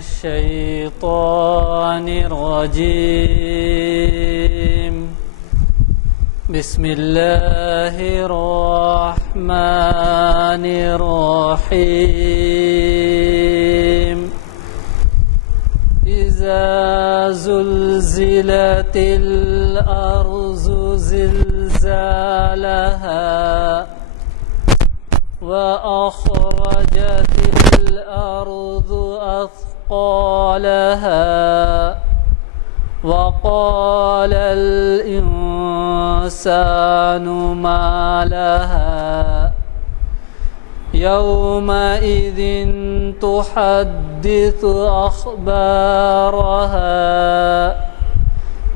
الشيطان الرجيم. بسم الله الرحمن الرحيم. إذا زلزلت الأرض زلزالها وأخرجت الأرض أثقالها وقال الإنسان ما لها يومئذ تحدث أخبارها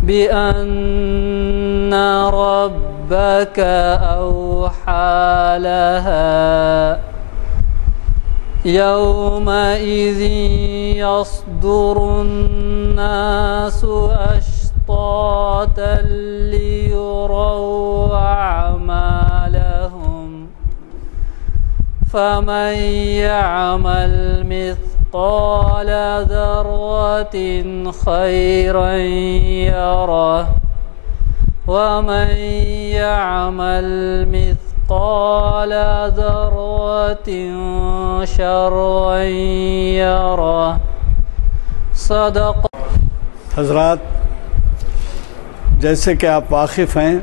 بأن ربك أوحى لها يومئذ يصدر الناس أشتاتا ليروا أعمالهم فمن يعمل مثقال ذرة خيرا يره ومن يعمل مثقال ذرة شرا يره. صدق. حضرات، جیسے کہ آپ واقف ہیں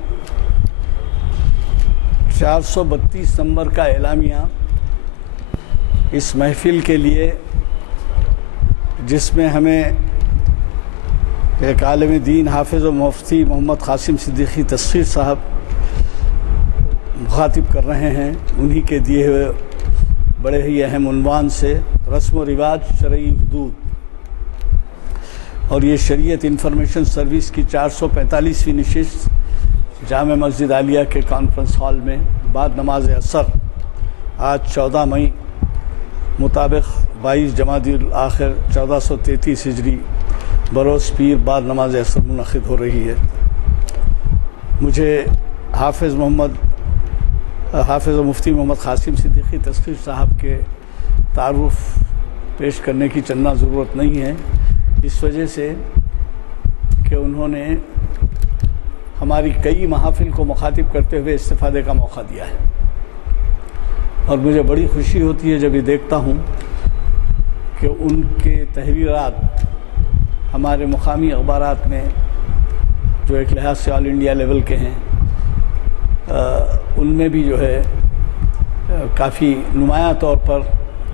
432 نمبر کا اعلامیہ اس محفل کے لیے، جس میں ہمیں ایک عالم دین حافظ و مفتی محمد قاسم صدیقی تسخیر صاحب مخاطب کر رہے ہیں، انہی کے دیے ہوئے بڑے ہی اہم عنوان سے رسم و رواج شرعی حدود، اور یہ شریعت انفارمیشن سروس کی 445ویں نشست جامع مسجد عالیہ کے کانفرنس ہال میں بعد نماز عصر آج 14 مئی مطابق 22 جمادی الاخر 1433 ہجری بروز پیر بعد نماز عصر منعقد ہو رہی ہے۔ مجھے حافظ و مفتی محمد قاسم صدیقی تسخیر صاحب کے تعارف پیش کرنے کی چندہ ضرورت نہیں ہے، اس وجہ سے کہ انہوں نے ہماری کئی محافل کو مخاطب کرتے ہوئے استفادے کا موقع دیا ہے، اور مجھے بڑی خوشی ہوتی ہے جب یہ دیکھتا ہوں کہ ان کے تحریرات ہمارے مقامی اخبارات میں جو ایک لحاظ سے آل انڈیا لیول کے ہیں ان میں بھی جو ہے کافی نمایاں طور پر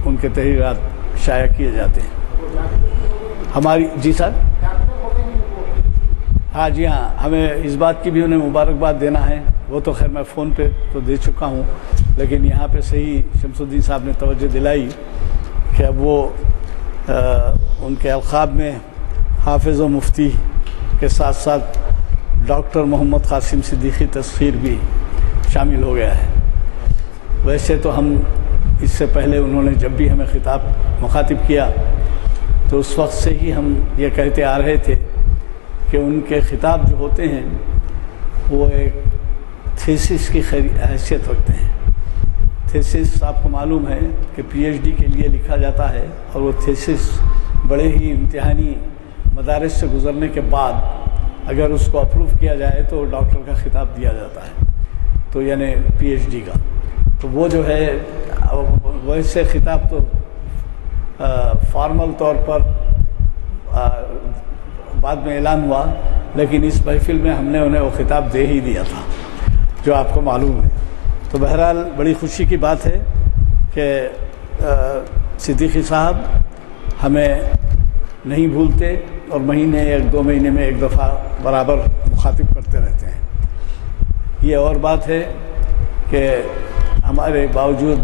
ان کے تحریرات شائع کیے جاتے ہیں۔ ہماری جی سر، ہاں جی ہاں، ہمیں اس بات کی بھی انہیں مبارکباد دینا ہے، وہ تو خیر میں فون پہ تو دے چکا ہوں، لیکن یہاں پہ صحیح شمس الدین صاحب نے توجہ دلائی کہ اب وہ ان کے القاب میں حافظ و مفتی کے ساتھ ساتھ ڈاکٹر محمد قاسم صدیقی تسخیر بھی شامل ہو گیا ہے۔ ویسے تو ہم اس سے پہلے انہوں نے جب بھی ہمیں مخاطب کیا تو اس وقت سے ہی ہم یہ کہتے آ رہے تھے کہ ان کے خطاب جو ہوتے ہیں وہ ایک تھیسس کی حیثیت رکھتے ہیں۔ تھیسس آپ کو معلوم ہے کہ پی ایچ ڈی کے لیے لکھا جاتا ہے، اور وہ تھیسس بڑے ہی امتحانی مدارس سے گزرنے کے بعد اگر اس کو اپروو کیا جائے تو ڈاکٹر کا خطاب دیا جاتا ہے، تو یعنی پی ایچ ڈی کا۔ تو وہ جو ہے ویسے خطاب تو فارمل طور پر بعد میں اعلان ہوا، لیکن اس محفل میں ہم نے انہیں وہ خطاب دے ہی دیا تھا جو آپ کو معلوم ہے۔ تو بہرحال بڑی خوشی کی بات ہے کہ صدیقی صاحب ہمیں نہیں بھولتے، اور مہینے 1-2 مہینے میں ایک دفعہ برابر مخاطب کرتے رہتے ہیں۔ یہ اور بات ہے کہ ہمارے باوجود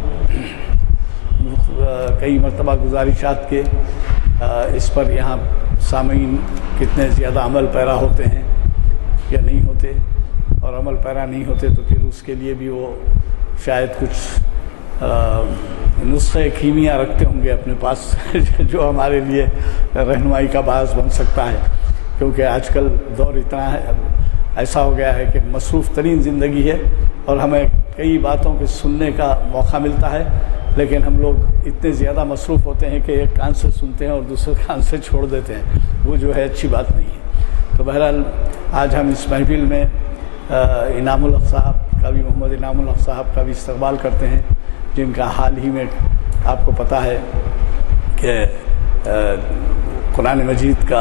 کئی مرتبہ گزارشات کے اس پر یہاں سامعین کتنے زیادہ عمل پیرا ہوتے ہیں یا نہیں ہوتے، اور عمل پیرا نہیں ہوتے تو پھر اس کے لیے بھی وہ شاید کچھ نسخے کیمیا رکھتے ہوں گے اپنے پاس جو ہمارے لیے رہنمائی کا باعث بن سکتا ہے، کیونکہ آج کل دور اتنا ایسا ہو گیا ہے کہ مصروف ترین زندگی ہے، اور ہمیں کئی باتوں کے سننے کا موقع ملتا ہے، لیکن ہم لوگ اتنے زیادہ مصروف ہوتے ہیں کہ ایک کان سے سنتے ہیں اور دوسرے کان سے چھوڑ دیتے ہیں، وہ جو ہے اچھی بات نہیں ہے۔ تو بہرحال آج ہم اس محفل میں انعام الحق صاحب کا بھی، محمد انعام الحق صاحب کا بھی استقبال کرتے ہیں، جن کا حال ہی میں آپ کو پتہ ہے کہ قرآن مجید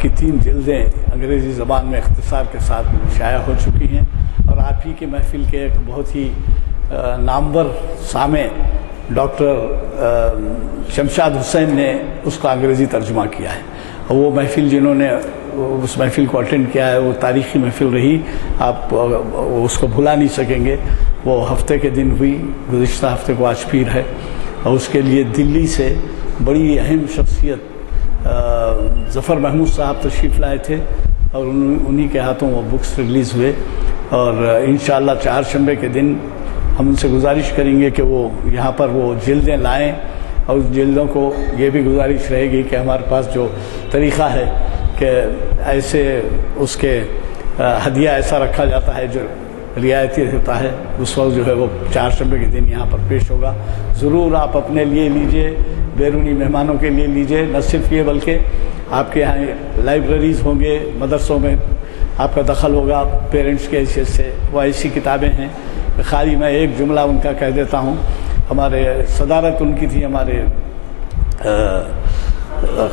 کی 3 جلدیں انگریزی زبان میں اختصار کے ساتھ شائع ہو چکی ہیں، اور آپ ہی کے محفل کے ایک بہت ہی نامور سامع ڈاکٹر شمشاد حسین نے اس کا انگریزی ترجمہ کیا ہے، اور وہ محفل جنہوں نے اس محفل کو اٹینڈ کیا ہے وہ تاریخی محفل رہی، آپ اس کو بھلا نہیں سکیں گے۔ وہ ہفتے کے دن ہوئی، گزشتہ ہفتے کو آج پیر ہے، اور اس کے لیے دلی سے بڑی اہم شخصیت ظفر محمود صاحب تشریف لائے تھے، اور انہی کے ہاتھوں وہ بکس ریلیز ہوئے، اور انشاءاللہ 4 شنبے کے دن ہم ان سے گزارش کریں گے کہ وہ یہاں پر وہ جلدیں لائیں، اور اس جلدوں کو یہ بھی گزارش رہے گی کہ ہمارے پاس جو طریقہ ہے کہ ایسے اس کے ہدیہ ایسا رکھا جاتا ہے جو رعایتی ہوتا ہے، اس وقت جو ہے وہ 4 شنبے کے دن یہاں پر پیش ہوگا۔ ضرور آپ اپنے لیے لیجئے، بیرونی مہمانوں کے لیے لیجئے، نہ صرف یہ بلکہ آپ کے یہاں لائبریریز ہوں گے، مدرسوں میں آپ کا دخل ہوگا پیرنٹس کے حیثیت سے، وہ ایسی کتابیں ہیں۔ خالی میں ایک جملہ ان کا کہہ دیتا ہوں، ہمارے صدارت ان کی تھی ہمارے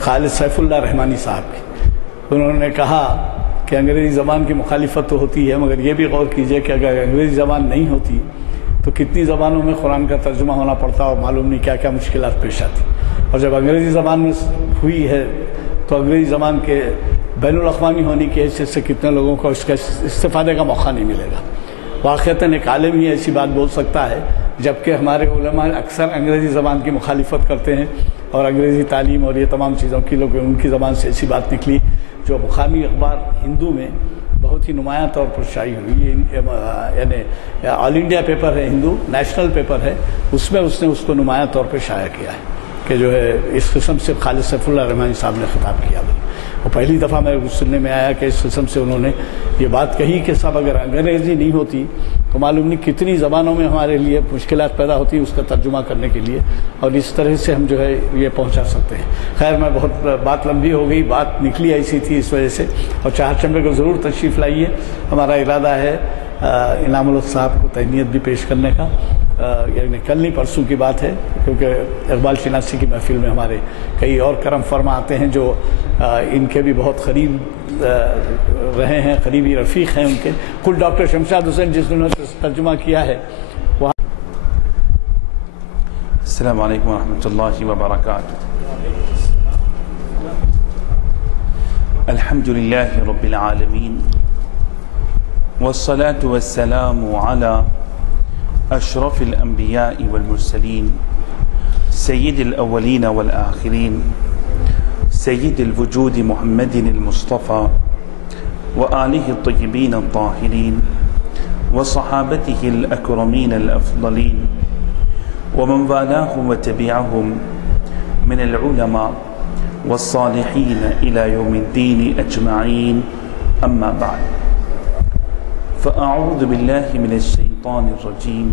خالد سیف اللہ رحمانی صاحب کی، انہوں نے کہا کہ انگریزی زبان کی مخالفت تو ہوتی ہے، مگر یہ بھی غور کیجئے کہ اگر انگریزی زبان نہیں ہوتی تو کتنی زبانوں میں قرآن کا ترجمہ ہونا پڑتا اور معلوم نہیں کیا کیا مشکلات پیش آتی، اور جب انگریزی زبان میں ہوئی ہے تو انگریزی زبان کے بین الاقوامی ہونے کی حیثیت سے کتنے لوگوں کو اس کا استفادے کا موقع نہیں ملے گا۔ واقعتاً ایک عالم ہی ایسی بات بول سکتا ہے، جبکہ ہمارے علماء اکثر انگریزی زبان کی مخالفت کرتے ہیں، اور انگریزی تعلیم اور یہ تمام چیزوں کی لوگ ان کی زبان سے ایسی بات نکلی جو مقامی اخبار ہندو میں بہت ہی نمایاں طور پر شائع ہوئی، یعنی آل انڈیا پیپر ہے ہندو، نیشنل پیپر ہے، اس میں اس نے اس کو نمایاں طور پہ شائع کیا ہے کہ جو ہے اس قسم سے خالد سیف اللہ رحمانی صاحب نے خطاب کیا۔ اور پہلی دفعہ میرے سننے میں آیا کہ اس قسم سے انہوں نے یہ بات کہی کہ صاحب اگر انگریزی نہیں ہوتی تو معلوم نہیں کتنی زبانوں میں ہمارے لیے مشکلات پیدا ہوتی اس کا ترجمہ کرنے کے لیے، اور اس طرح سے ہم جو ہے یہ پہنچا سکتے ہیں۔ خیر میں بہت بات لمبی ہو گئی، بات نکلی ایسی تھی اس وجہ سے، اور 4 شنبے کو ضرور تشریف لائیے۔ ہمارا ارادہ ہے انعام الحق صاحب کو تہنیت بھی پیش کرنے کا، یعنی کل نہیں پرسوں کی بات ہے، کیونکہ اقبال شناسی کی محفل میں ہمارے کئی اور کرم فرما آتے ہیں جو ان کے بھی بہت قریب رہے ہیں، قریبی رفیق ہیں ان کے، خود ڈاکٹر شمشاد حسین جس نے ترجمہ کیا ہے وہ۔ السلام علیکم ورحمۃ اللہ وبرکاتہ۔ الحمد للہ رب العالمین، والصلاة والسلام على اشرف الانبیاء والمرسلین، سید الاولین والآخرین، سید الوجود محمد المصطفى وآلہ الطیبین الطاہرین وصحابته الأكرمين الأفضلين ومن والاهم وتبعهم من العلماء والصالحين إلى يوم الدين أجمعين، أما بعد، فأعوذ بالله من الشيطان الرجيم،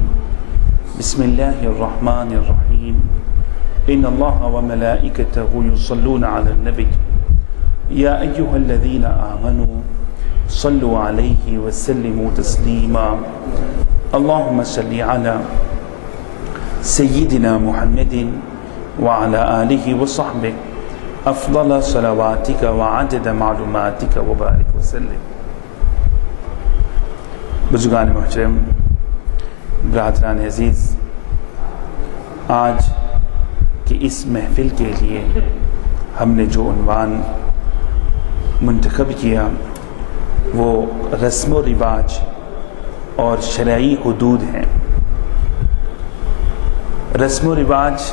بسم الله الرحمن الرحيم، إن الله وملائكته يصلون على النبي يا أيها الذين آمنوا صلوا عليه وسلموا تسليما، اللهم صل على سيدنا محمد وعلى آله وصحبه أفضل صلواتك وعدد معلوماتك وبارك وسلم۔ بزرگان محترم، برادران عزیز، آج کی اس محفل کے لیے ہم نے جو عنوان منتخب کیا وہ رسم و رواج اور شرعی حدود ہیں۔ رسم و رواج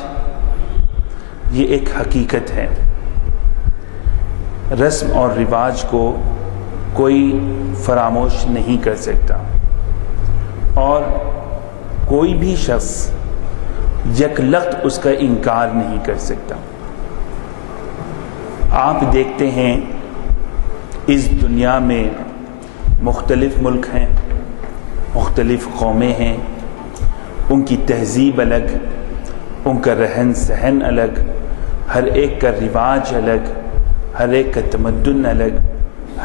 یہ ایک حقیقت ہے، رسم اور رواج کو کوئی فراموش نہیں کر سکتا، اور کوئی بھی شخص یکلخت اس کا انکار نہیں کر سکتا۔ آپ دیکھتے ہیں اس دنیا میں مختلف ملک ہیں، مختلف قومیں ہیں، ان کی تہذیب الگ، ان کا رہن سہن الگ، ہر ایک کا رواج الگ، ہر ایک کا تمدن الگ،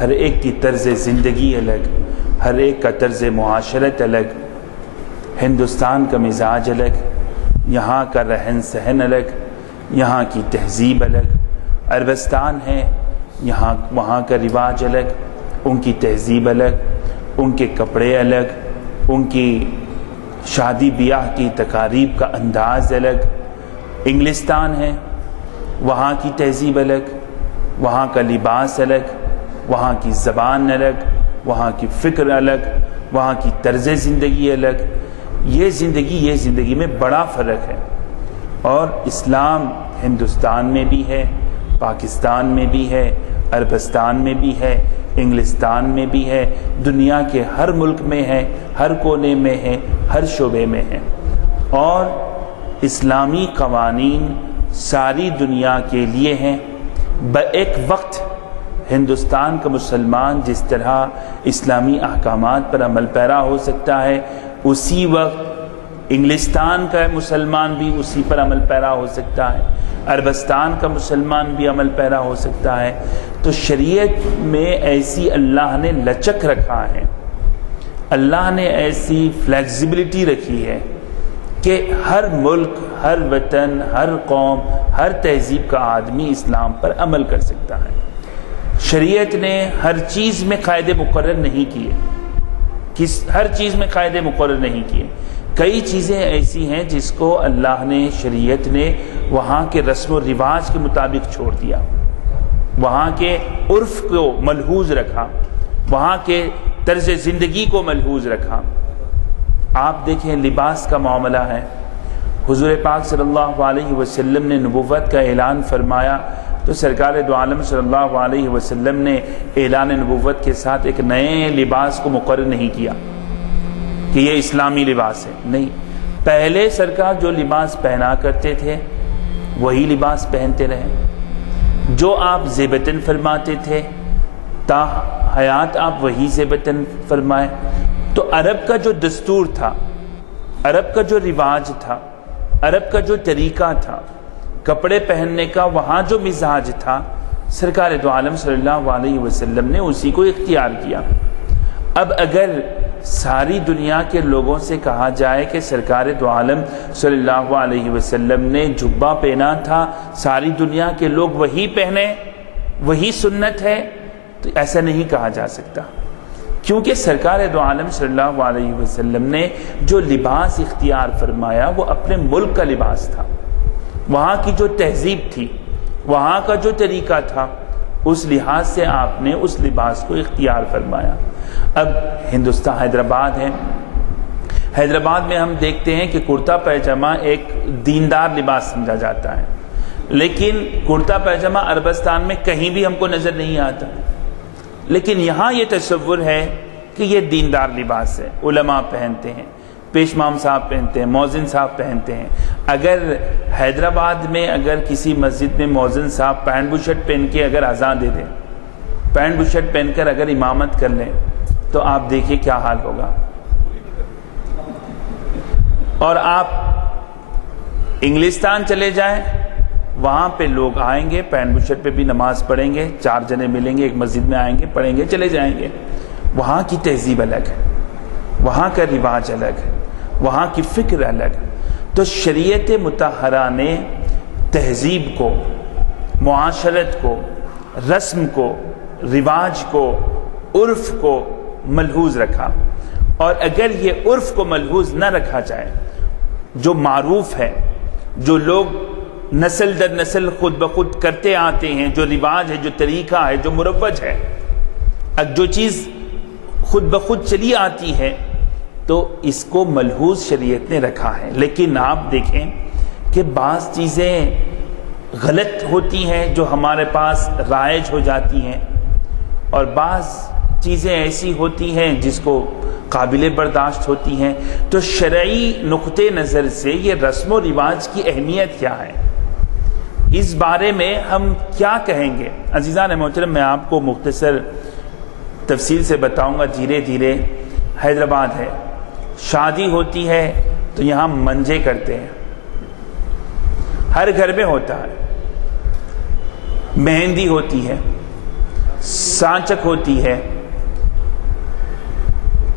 ہر ایک کی طرز زندگی الگ، ہر ایک کا طرز معاشرت الگ۔ ہندوستان کا مزاج الگ، یہاں کا رہن سہن الگ، یہاں کی تہذیب الگ۔ عربستان ہے، وہاں کا رواج الگ، ان کی تہذیب الگ، ان کے کپڑے الگ، ان کی شادی بیاہ کی تقاریب کا انداز الگ۔ انگلستان ہے، وہاں کی تہذیب الگ، وہاں کا لباس الگ، وہاں کی زبان الگ، وہاں کی فکر الگ، وہاں کی طرز زندگی الگ۔ یہ زندگی میں بڑا فرق ہے، اور اسلام ہندوستان میں بھی ہے، پاکستان میں بھی ہے، عربستان میں بھی ہے، انگلستان میں بھی ہے، دنیا کے ہر ملک میں ہے، ہر کونے میں ہے، ہر شعبے میں ہے۔ اور اسلامی قوانین ساری دنیا کے لیے ہیں۔ ایک وقت ہندوستان کا مسلمان جس طرح اسلامی احکامات پر عمل پیرا ہو سکتا ہے، اسی وقت انگلستان کا مسلمان بھی اسی پر عمل پیرا ہو سکتا ہے، عربستان کا مسلمان بھی عمل پیرا ہو سکتا ہے۔ تو شریعت میں ایسی اللہ نے لچک رکھا ہے، اللہ نے ایسی فلیکسیبلٹی رکھی ہے کہ ہر ملک، ہر وطن، ہر قوم، ہر تہذیب کا آدمی اسلام پر عمل کر سکتا ہے۔ شریعت نے ہر چیز میں قاعدے مقرر نہیں کیے، ہر چیز میں قاعدے مقرر نہیں کیے۔ کئی چیزیں ایسی ہیں جس کو اللہ نے، شریعت نے وہاں کے رسم و رواج کے مطابق چھوڑ دیا، وہاں کے عرف کو ملحوظ رکھا، وہاں کے طرز زندگی کو ملحوظ رکھا۔ آپ دیکھیں لباس کا معاملہ ہے، حضور پاک صلی اللہ علیہ وسلم نے نبوت کا اعلان فرمایا تو سرکار دو عالم صلی اللہ علیہ وسلم نے اعلان نبوت کے ساتھ ایک نئے لباس کو مقرر نہیں کیا کہ یہ اسلامی لباس ہے، نہیں، پہلے سرکار جو لباس پہنا کرتے تھے وہی لباس پہنتے رہے، جو آپ زیبتن فرماتے تھے تا حیات آپ وہی زیبتن فرمائے۔ تو عرب کا جو دستور تھا، عرب کا جو رواج تھا، عرب کا جو طریقہ تھا کپڑے پہننے کا، وہاں جو مزاج تھا، سرکار دو عالم صلی اللہ علیہ وسلم نے اسی کو اختیار کیا۔ اب اگر ساری دنیا کے لوگوں سے کہا جائے کہ سرکار دو عالم صلی اللہ علیہ وسلم نے جبہ پہنا تھا، ساری دنیا کے لوگ وہی پہنے، وہی سنت ہے، تو ایسا نہیں کہا جا سکتا، کیونکہ سرکار دو عالم صلی اللہ علیہ وسلم نے جو لباس اختیار فرمایا وہ اپنے ملک کا لباس تھا، وہاں کی جو تہذیب تھی، وہاں کا جو طریقہ تھا، اس لحاظ سے آپ نے اس لباس کو اختیار فرمایا۔ اب ہندوستان حیدرآباد ہے، حیدرآباد میں ہم دیکھتے ہیں کہ کرتا پیجامہ ایک دیندار لباس سمجھا جاتا ہے، لیکن کرتا پیجامہ عربستان میں کہیں بھی ہم کو نظر نہیں آتا، لیکن یہاں یہ تصور ہے کہ یہ دیندار لباس ہے، علماء پہنتے ہیں، پیشمام صاحب پہنتے ہیں، مؤذن صاحب پہنتے ہیں۔ اگر حیدرآباد میں اگر کسی مسجد میں مؤذن صاحب پینٹ بشرٹ پہن کے اگر اذان دے دیں، پینٹ بشرٹ پہن کر اگر امامت کر لیں، تو آپ دیکھیں کیا حال ہوگا۔ اور آپ انگلستان چلے جائیں، وہاں پہ لوگ آئیں گے، پینٹ بشرٹ پہ بھی نماز پڑھیں گے، 4 جنے ملیں گے، ایک مسجد میں آئیں گے، پڑھیں گے، چلے جائیں گے۔ وہاں کی تہذیب الگ ہے، وہاں کا رواج الگ ہے، وہاں کی فکر الگ۔ تو شریعت مطہرہ نے تہذیب کو، معاشرت کو، رسم کو، رواج کو، عرف کو ملحوظ رکھا، اور اگر یہ عرف کو ملحوظ نہ رکھا جائے، جو معروف ہے، جو لوگ نسل در نسل خود بخود کرتے آتے ہیں، جو رواج ہے، جو طریقہ ہے، جو مروج ہے، جو چیز خود بخود چلی آتی ہے، تو اس کو ملحوظ شریعت نے رکھا ہے۔ لیکن آپ دیکھیں کہ بعض چیزیں غلط ہوتی ہیں جو ہمارے پاس رائج ہو جاتی ہیں، اور بعض چیزیں ایسی ہوتی ہیں جس کو قابل برداشت ہوتی ہیں۔ تو شرعی نقطہ نظر سے یہ رسم و رواج کی اہمیت کیا ہے، اس بارے میں ہم کیا کہیں گے؟ عزیزان محترم، میں آپ کو مختصر تفصیل سے بتاؤں گا دھیرے دھیرے۔ حیدرآباد ہے، شادی ہوتی ہے تو یہاں منجے کرتے ہیں، ہر گھر میں ہوتا ہے. مہندی ہوتی ہے, سانچک ہوتی ہے,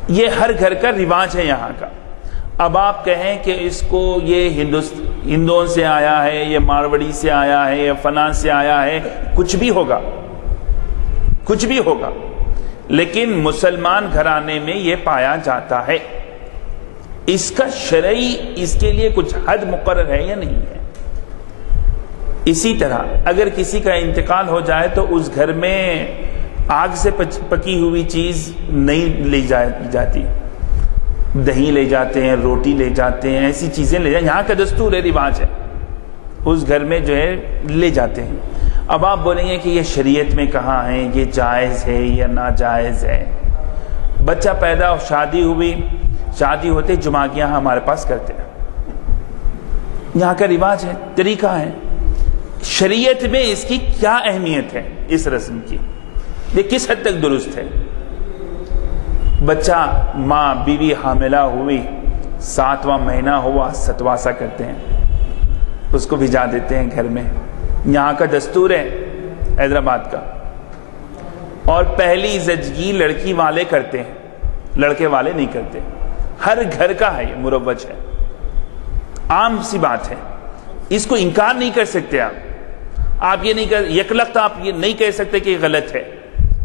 یہ ہر گھر کا رواج ہے یہاں کا. اب آپ کہیں کہ اس کو یہ ہندوؤں سے آیا ہے, یہ مارواڑی سے آیا ہے, یا فلاں سے آیا ہے, کچھ بھی ہوگا, کچھ بھی ہوگا, لیکن مسلمان گھرانے میں یہ پایا جاتا ہے. اس کا شرعی اس کے لیے کچھ حد مقرر ہے یا نہیں ہے؟ اسی طرح اگر کسی کا انتقال ہو جائے تو اس گھر میں آگ سے پکی ہوئی چیز نہیں لے جاتی, دہی لے جاتے ہیں, روٹی لے جاتے ہیں, ایسی چیزیں لے جاتے ہیں. یہاں کا دستور ہے, رواج ہے, اس گھر میں جو ہے لے جاتے ہیں. اب آپ بولیں گے کہ یہ شریعت میں کہاں ہے, یہ جائز ہے یا ناجائز ہے؟ بچہ پیدا ہو, شادی ہوئی, شادی ہوتے جمعگیاں ہمارے پاس کرتے ہیں, یہاں کا رواج ہے, طریقہ ہے. شریعت میں اس کی کیا اہمیت ہے, اس رسم کی, یہ کس حد تک درست ہے؟ بچہ ماں بیوی حاملہ ہوئی, 7واں مہینہ ہوا, ستواسا کرتے ہیں, اس کو بھیجا دیتے ہیں گھر میں. یہاں کا دستور ہے حیدرآباد کا. اور پہلی زچگی لڑکی والے کرتے ہیں, لڑکے والے نہیں کرتے. ہر گھر کا ہے, یہ مروج ہے, عام سی بات ہے, اس کو انکار نہیں کر سکتے آپ. آپ یہ نہیں کر, یکلخت آپ یہ نہیں کہہ سکتے کہ یہ غلط ہے.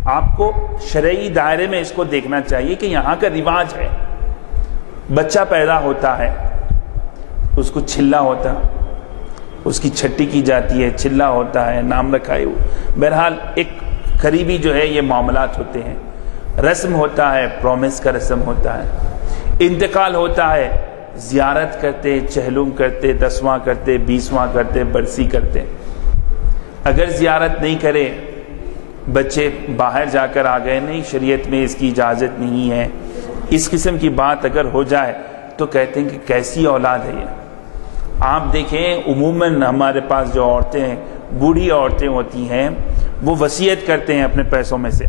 آپ کو شرعی دائرے میں اس کو دیکھنا چاہیے کہ یہاں کا رواج ہے. بچہ پیدا ہوتا ہے, اس کو چھلا ہوتا, اس کی چھٹی کی جاتی ہے, چھلا ہوتا ہے, نام رکھا ہے. بہرحال ایک قریبی جو ہے یہ معاملات ہوتے ہیں, رسم ہوتا ہے, پرومس کا رسم ہوتا ہے. انتقال ہوتا ہے, زیارت کرتے, چہلم کرتے, 10واں کرتے, 20واں کرتے, برسی کرتے. اگر زیارت نہیں کرے, بچے باہر جا کر آ گئے, نہیں شریعت میں اس کی اجازت نہیں ہے, اس قسم کی بات اگر ہو جائے تو کہتے ہیں کہ کیسی اولاد ہے یہ. آپ دیکھیں عموماً ہمارے پاس جو عورتیں ہیں, بوڑھی عورتیں ہوتی ہیں, وہ وصیت کرتے ہیں اپنے پیسوں میں سے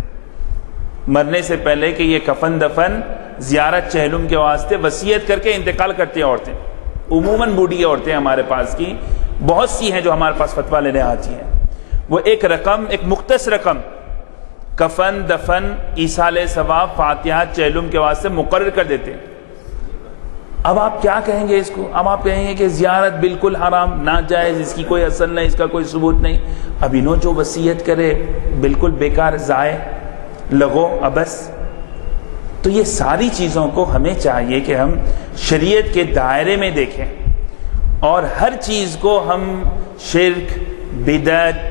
مرنے سے پہلے کہ یہ کفن دفن زیارت چہلم کے واسطے وصیت کر کے انتقال کرتی ہیں عورتیں. عموماً بوڑھی عورتیں ہمارے پاس کی بہت سی ہیں جو ہمارے پاس فتویٰ لینے آتی ہیں. وہ ایک رقم, ایک مختص رقم کفن دفن ایصال ثواب فاتحہ چہلم کے واسطے مقرر کر دیتے ہیں. اب آپ کیا کہیں گے اس کو؟ اب آپ کہیں گے کہ زیارت بالکل حرام, ناجائز, اس کی کوئی اصل نہیں, اس کا کوئی ثبوت نہیں. اب انہوں جو وصیت کرے بالکل بیکار, ضائع, لغو, ابس. تو یہ ساری چیزوں کو ہمیں چاہیے کہ ہم شریعت کے دائرے میں دیکھیں, اور ہر چیز کو ہم شرک, بدعت,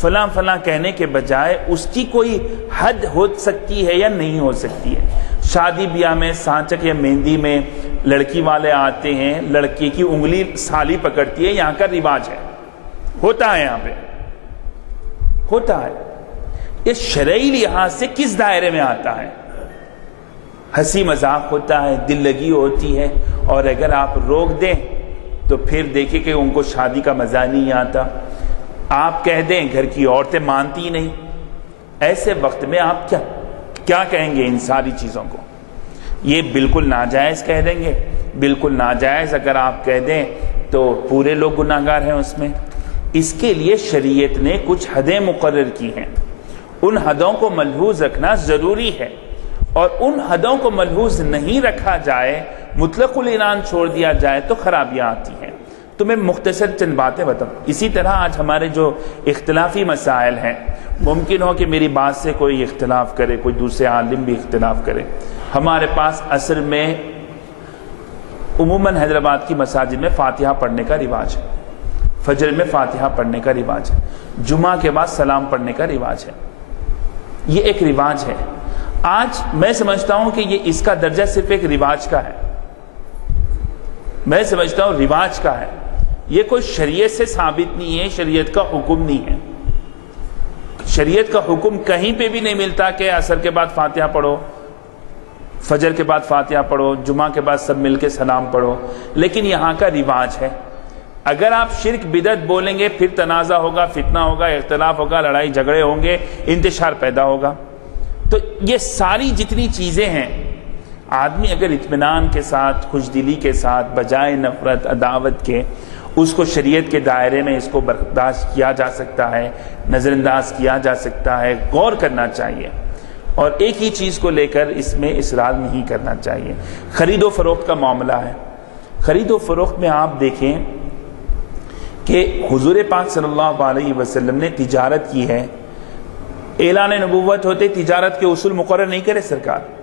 فلاں فلاں کہنے کے بجائے اس کی کوئی حد ہو سکتی ہے یا نہیں ہو سکتی ہے. شادی بیاہ میں سانچک یا مہندی میں لڑکی والے آتے ہیں, لڑکی کی انگلی سالی پکڑتی ہے, یہاں کا رواج ہے, ہوتا ہے, یہاں پہ ہوتا ہے. یہ شرعی لحاظ سے کس دائرے میں آتا ہے؟ ہنسی مذاق ہوتا ہے, دل لگی ہوتی ہے, اور اگر آپ روک دیں تو پھر دیکھیں کہ ان کو شادی کا مزہ نہیں آتا. آپ کہہ دیں, گھر کی عورتیں مانتی نہیں, ایسے وقت میں آپ کیا کہیں گے ان ساری چیزوں کو؟ یہ بالکل ناجائز کہہ دیں گے. بالکل ناجائز اگر آپ کہہ دیں تو پورے لوگ گناہگار ہیں اس میں. اس کے لیے شریعت نے کچھ حدیں مقرر کی ہیں, ان حدوں کو ملحوظ رکھنا ضروری ہے. اور ان حدوں کو ملحوظ نہیں رکھا جائے, مطلق العنان چھوڑ دیا جائے تو خرابیاں آتی ہیں. تو میں مختصر چند باتیں بتاؤں. اسی طرح آج ہمارے جو اختلافی مسائل ہیں, ممکن ہو کہ میری بات سے کوئی اختلاف کرے, کوئی دوسرے عالم بھی اختلاف کرے. ہمارے پاس عصر میں عموماً حیدرآباد کی مساجد میں فاتحہ پڑھنے کا رواج ہے, فجر میں فاتحہ پڑھنے کا رواج ہے, جمعہ کے بعد سلام پڑھنے کا رواج ہے. یہ ایک رواج ہے. آج میں سمجھتا ہوں کہ یہ اس کا درجہ صرف ایک رواج کا ہے. میں سمجھتا ہوں رواج کا ہے, یہ کوئی شریعت سے ثابت نہیں ہے, شریعت کا حکم نہیں ہے. شریعت کا حکم کہیں پہ بھی نہیں ملتا کہ عصر کے بعد فاتحہ پڑھو, فجر کے بعد فاتحہ پڑھو, جمعہ کے بعد سب مل کے سلام پڑھو. لیکن یہاں کا رواج ہے. اگر آپ شرک بدعت بولیں گے پھر تنازع ہوگا, فتنہ ہوگا, اختلاف ہوگا, لڑائی جھگڑے ہوں گے, انتشار پیدا ہوگا. تو یہ ساری جتنی چیزیں ہیں, آدمی اگر اطمینان کے ساتھ, خوش دلی کے ساتھ, بجائے نفرت عداوت کے اس کو شریعت کے دائرے میں اس کو برداشت کیا جا سکتا ہے، نظر انداز کیا جا سکتا ہے، غور کرنا چاہیے، اور ایک ہی چیز کو لے کر اس میں اصرار نہیں کرنا چاہیے۔ خرید و فروخت کا معاملہ ہے، خرید و فروخت میں آپ دیکھیں کہ حضور پاک صلی اللہ علیہ وسلم نے تجارت کی ہے، اعلان نبوت ہوتے تجارت کے اصول مقرر نہیں کرے سرکار۔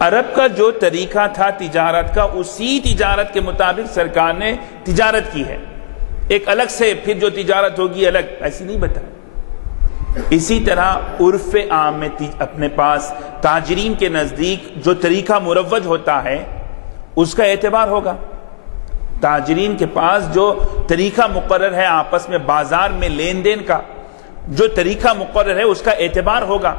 عرب کا جو طریقہ تھا تجارت کا، اسی تجارت کے مطابق سرکار نے تجارت کی ہے، ایک الگ سے پھر جو تجارت ہوگی الگ ایسی نہیں بتایا۔ اسی طرح عرف عام میں اپنے پاس تاجرین کے نزدیک جو طریقہ مروج ہوتا ہے اس کا اعتبار ہوگا، تاجرین کے پاس جو طریقہ مقرر ہے آپس میں بازار میں لین دین کا جو طریقہ مقرر ہے اس کا اعتبار ہوگا۔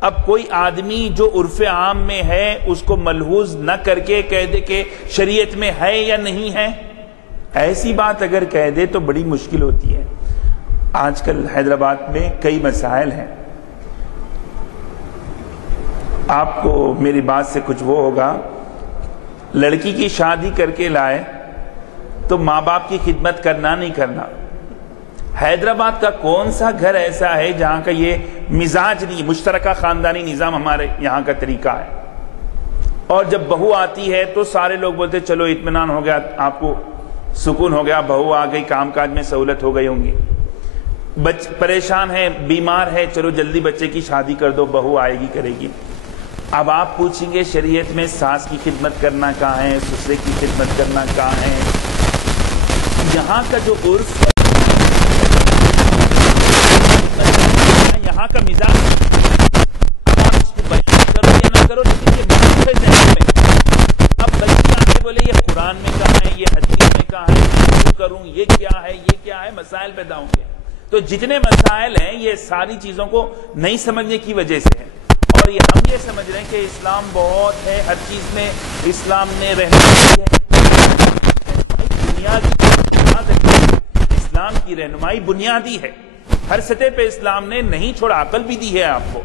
اب کوئی آدمی جو عرف عام میں ہے اس کو ملحوظ نہ کر کے کہہ دے کہ شریعت میں ہے یا نہیں ہے، ایسی بات اگر کہہ دے تو بڑی مشکل ہوتی ہے۔ آج کل حیدرآباد میں کئی مسائل ہیں، آپ کو میری بات سے کچھ وہ ہوگا، لڑکی کی شادی کر کے لائے تو ماں باپ کی خدمت کرنا نہیں کرنا۔ حیدرآباد کا کون سا گھر ایسا ہے جہاں کا یہ مزاج نہیں، مشترکہ خاندانی نظام ہمارے یہاں کا طریقہ ہے، اور جب بہو آتی ہے تو سارے لوگ بولتے چلو اطمینان ہو گیا، آپ کو سکون ہو گیا، بہو آ گئی، کام کاج میں سہولت ہو گئی ہوں گی، پریشان ہے، بیمار ہے، چلو جلدی بچے کی شادی کر دو، بہو آئے گی کرے گی۔ اب آپ پوچھیں گے شریعت میں ساس کی خدمت کرنا کہاں ہے، سسرے کی خدمت کرنا کہاں ہے؟ یہاں کا جو عرف ہے، یہاں کا مزاج، آپ اس کو بیان کرو یا نہ کرو لیکن یہ موجود ہے ذہن میں۔ اب بلکہ آ کے بولے یہ قرآن میں کہاں ہے، یہ حدیث میں کہاں ہے، کیوں کروں، یہ کیا ہے، یہ کیا ہے، مسائل پیدا ہوں گے۔ تو جتنے مسائل ہیں یہ ساری چیزوں کو نہیں سمجھنے کی وجہ سے ہے، اور یہ ہم یہ سمجھ رہے ہیں کہ اسلام بہت ہے، ہر چیز میں اسلام نے رہنمائی ہے، اسلام کی رہنمائی بنیادی ہے، ہر سطح پہ اسلام نے نہیں چھوڑا، عقل بھی دی ہے آپ کو،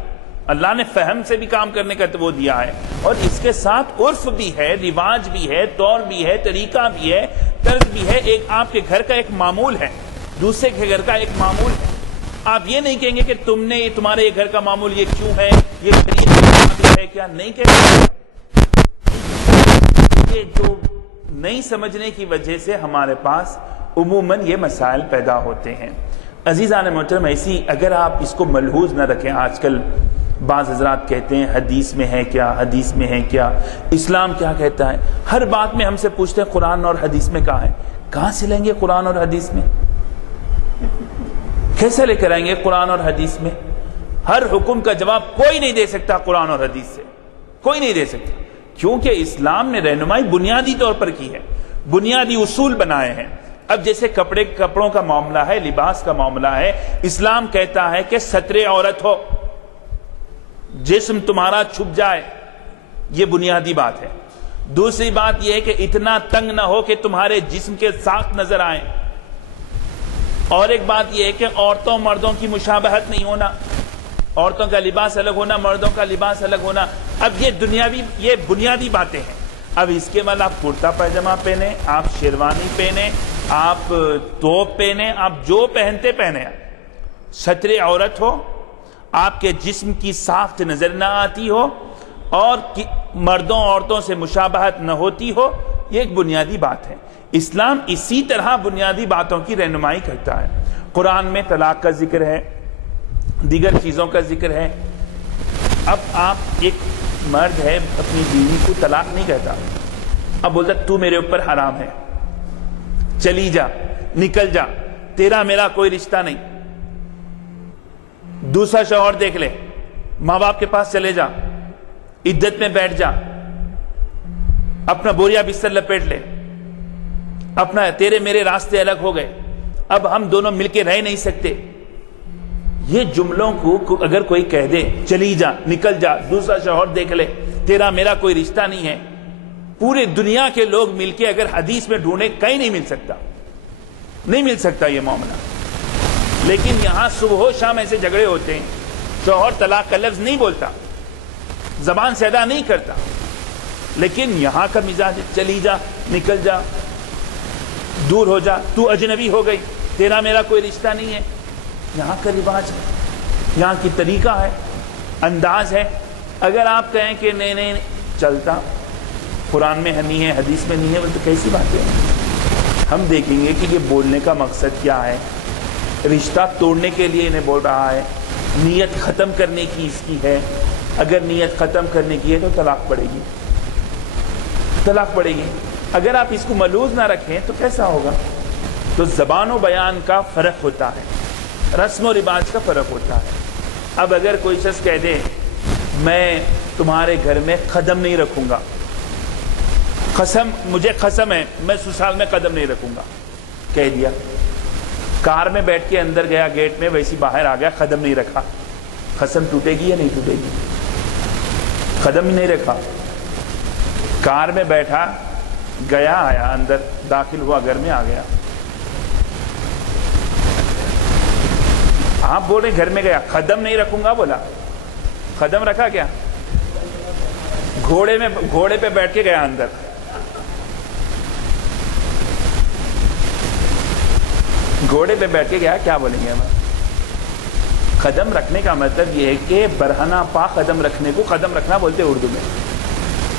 اللہ نے فہم سے بھی کام کرنے کا وہ دیا ہے، اور اس کے ساتھ عرف بھی ہے، رواج بھی ہے، طور بھی ہے، طریقہ بھی ہے، طرز بھی ہے، ایک آپ کے گھر کا ایک معمول ہے، دوسرے کے گھر کا ایک معمول ہے۔ آپ یہ نہیں کہیں گے کہ تمہارے گھر کا معمول یہ کیوں ہے، یہ شریعت کے مطابق ہے کیا، نہیں کہیں گے۔ یہ جو نہیں سمجھنے کی وجہ سے ہمارے پاس عموماً یہ مسائل پیدا ہوتے ہیں۔ عزیزان محترم، ایسی اگر آپ اس کو ملحوظ نہ رکھیں، آج کل بعض حضرات کہتے ہیں حدیث میں ہے کیا، حدیث میں ہے کیا، اسلام کیا کہتا ہے، ہر بات میں ہم سے پوچھتے ہیں قرآن اور حدیث میں کہاں ہے۔ کہاں سے لیں گے قرآن اور حدیث میں؟ کیسے لے کر آئیں گے قرآن اور حدیث میں؟ ہر حکم کا جواب کوئی نہیں دے سکتا قرآن اور حدیث سے، کوئی نہیں دے سکتا، کیونکہ اسلام نے رہنمائی بنیادی طور پر کی ہے، بنیادی اصول بنائے ہیں۔ اب جیسے کپڑوں کا معاملہ ہے، لباس کا معاملہ ہے، اسلام کہتا ہے کہ ستر عورت ہو، جسم تمہارا چھپ جائے، یہ بنیادی بات ہے۔ دوسری بات یہ ہے کہ اتنا تنگ نہ ہو کہ تمہارے جسم کے ساخت نظر آئیں، اور ایک بات یہ ہے کہ عورتوں مردوں کی مشابہت نہیں ہونا، عورتوں کا لباس الگ ہونا، مردوں کا لباس الگ ہونا۔ اب یہ بنیادی باتیں ہیں۔ اب اس کے بعد آپ کرتا پائجامہ پہنیں، آپ شیروانی پہنیں، آپ توپ پہنیں، آپ جو پہنتے پہنیں، ستر عورت ہو، آپ کے جسم کی ساخت نظر نہ آتی ہو، اور مردوں عورتوں سے مشابہت نہ ہوتی ہو، یہ ایک بنیادی بات ہے۔ اسلام اسی طرح بنیادی باتوں کی رہنمائی کرتا ہے۔ قرآن میں طلاق کا ذکر ہے، دیگر چیزوں کا ذکر ہے۔ اب آپ ایک مرد ہے اپنی بیوی کو طلاق نہیں کہتا، اب بولتا تو میرے اوپر حرام ہے، چلی جا، نکل جا، تیرا میرا کوئی رشتہ نہیں، دوسرا شوہر دیکھ لے، ماں باپ کے پاس چلے جا، عدت میں بیٹھ جا، اپنا بوریا بستر لپیٹ لے، اپنا تیرے میرے راستے الگ ہو گئے، اب ہم دونوں مل کے رہ نہیں سکتے۔ یہ جملوں کو اگر کوئی کہہ دے چلی جا، نکل جا، دوسرا شوہر دیکھ لے، تیرا میرا کوئی رشتہ نہیں ہے، پورے دنیا کے لوگ مل کے اگر حدیث میں ڈھونڈے کہیں نہیں مل سکتا، نہیں مل سکتا یہ معاملہ۔ لیکن یہاں صبح و شام ایسے جھگڑے ہوتے ہیں، شوہر طلاق کا لفظ نہیں بولتا، زبان سے ادا نہیں کرتا، لیکن یہاں کا مزاج چلی جا، نکل جا۔ دور ہو جا، تو اجنبی ہو گئی، تیرا میرا کوئی رشتہ نہیں ہے. یہاں کا رواج ہے، یہاں کی طریقہ ہے، انداز ہے. اگر آپ کہیں کہ نہیں نہیں چلتا، قرآن میں نہیں ہے، حدیث میں نہیں ہے، تو کیسی بات ہے؟ ہم دیکھیں گے کہ یہ بولنے کا مقصد کیا ہے. رشتہ توڑنے کے لیے انہیں بول رہا ہے، نیت ختم کرنے کی اس کی ہے. اگر نیت ختم کرنے کی ہے تو طلاق پڑے گی، طلاق پڑے گی. اگر آپ اس کو ملوث نہ رکھیں تو کیسا ہوگا؟ تو زبان و بیان کا فرق ہوتا ہے، رسم و رواج کا فرق ہوتا ہے. اب اگر کوئی شخص کہہ دے میں تمہارے گھر میں قدم نہیں رکھوں گا، قسم، مجھے قسم ہے میں سسرال میں قدم نہیں رکھوں گا، کہہ دیا. کار میں بیٹھ کے اندر گیا، گیٹ میں ویسی باہر آ گیا، قدم نہیں رکھا، قسم ٹوٹے گی یا نہیں ٹوٹے گی؟ قدم ہی نہیں رکھا. کار میں بیٹھا، گیا، آیا، اندر داخل ہوا، گھر میں آ گیا. آپ بول رہے گھر میں گیا، قدم نہیں رکھوں گا بولا، قدم رکھا کیا؟ گھوڑے پہ بیٹھ کے گیا اندر. گھوڑے پہ بیٹھ کے گیا، کیا بولیں گے ہم؟ قدم رکھنے کا مطلب یہ ہے کہ برہنہ پا قدم رکھنے کو قدم رکھنا بولتے اردو میں.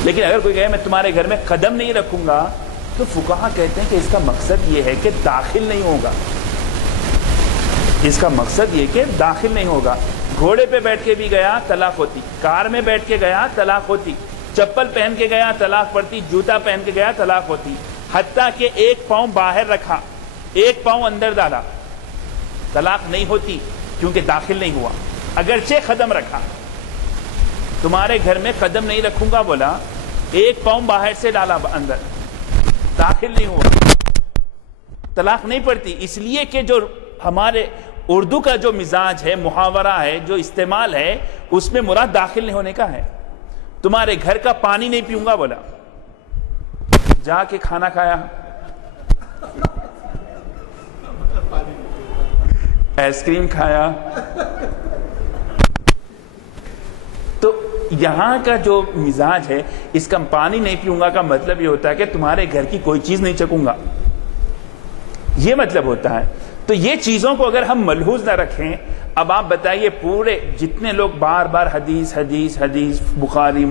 لیکن اگر کوئی کہے میں تمہارے گھر میں قدم نہیں رکھوں گا تو فقہا کہتے ہیں کہ اس کا مقصد یہ ہے کہ داخل نہیں ہوگا. اس کا مقصد یہ کہ داخل نہیں ہوگا. گھوڑے پہ بیٹھ کے بھی گیا طلاق ہوتی، کار میں بیٹھ کے گیا طلاق ہوتی، چپل پہن کے گیا طلاق پڑتی، جوتا پہن کے گیا طلاق ہوتی. حتیٰ کہ ایک پاؤں باہر رکھا، ایک پاؤں اندر ڈالا، طلاق نہیں ہوتی کیونکہ داخل نہیں ہوا. اگرچہ قدم رکھا، تمہارے گھر میں قدم نہیں رکھوں گا بولا، ایک پاؤں باہر سے ڈالا اندر، داخل نہیں ہوا، طلاق نہیں پڑتی. اس لیے کہ جو ہمارے اردو کا جو مزاج ہے، محاورہ ہے، جو استعمال ہے، اس میں مراد داخل نہیں ہونے کا ہے. تمہارے گھر کا پانی نہیں پیوں گا بولا، جا کے کھانا کھایا، آئس کریم کھایا. تو یہاں کا جو مزاج ہے، اس کا پانی نہیں پیوں گا کا مطلب یہ ہوتا ہے کہ تمہارے گھر کی کوئی چیز نہیں چکوں گا، یہ مطلب ہوتا ہے. تو یہ چیزوں کو اگر ہم ملحوظ نہ رکھیں، اب آپ بتائیے پورے جتنے لوگ بار بار حدیث حدیث حدیث، بخاری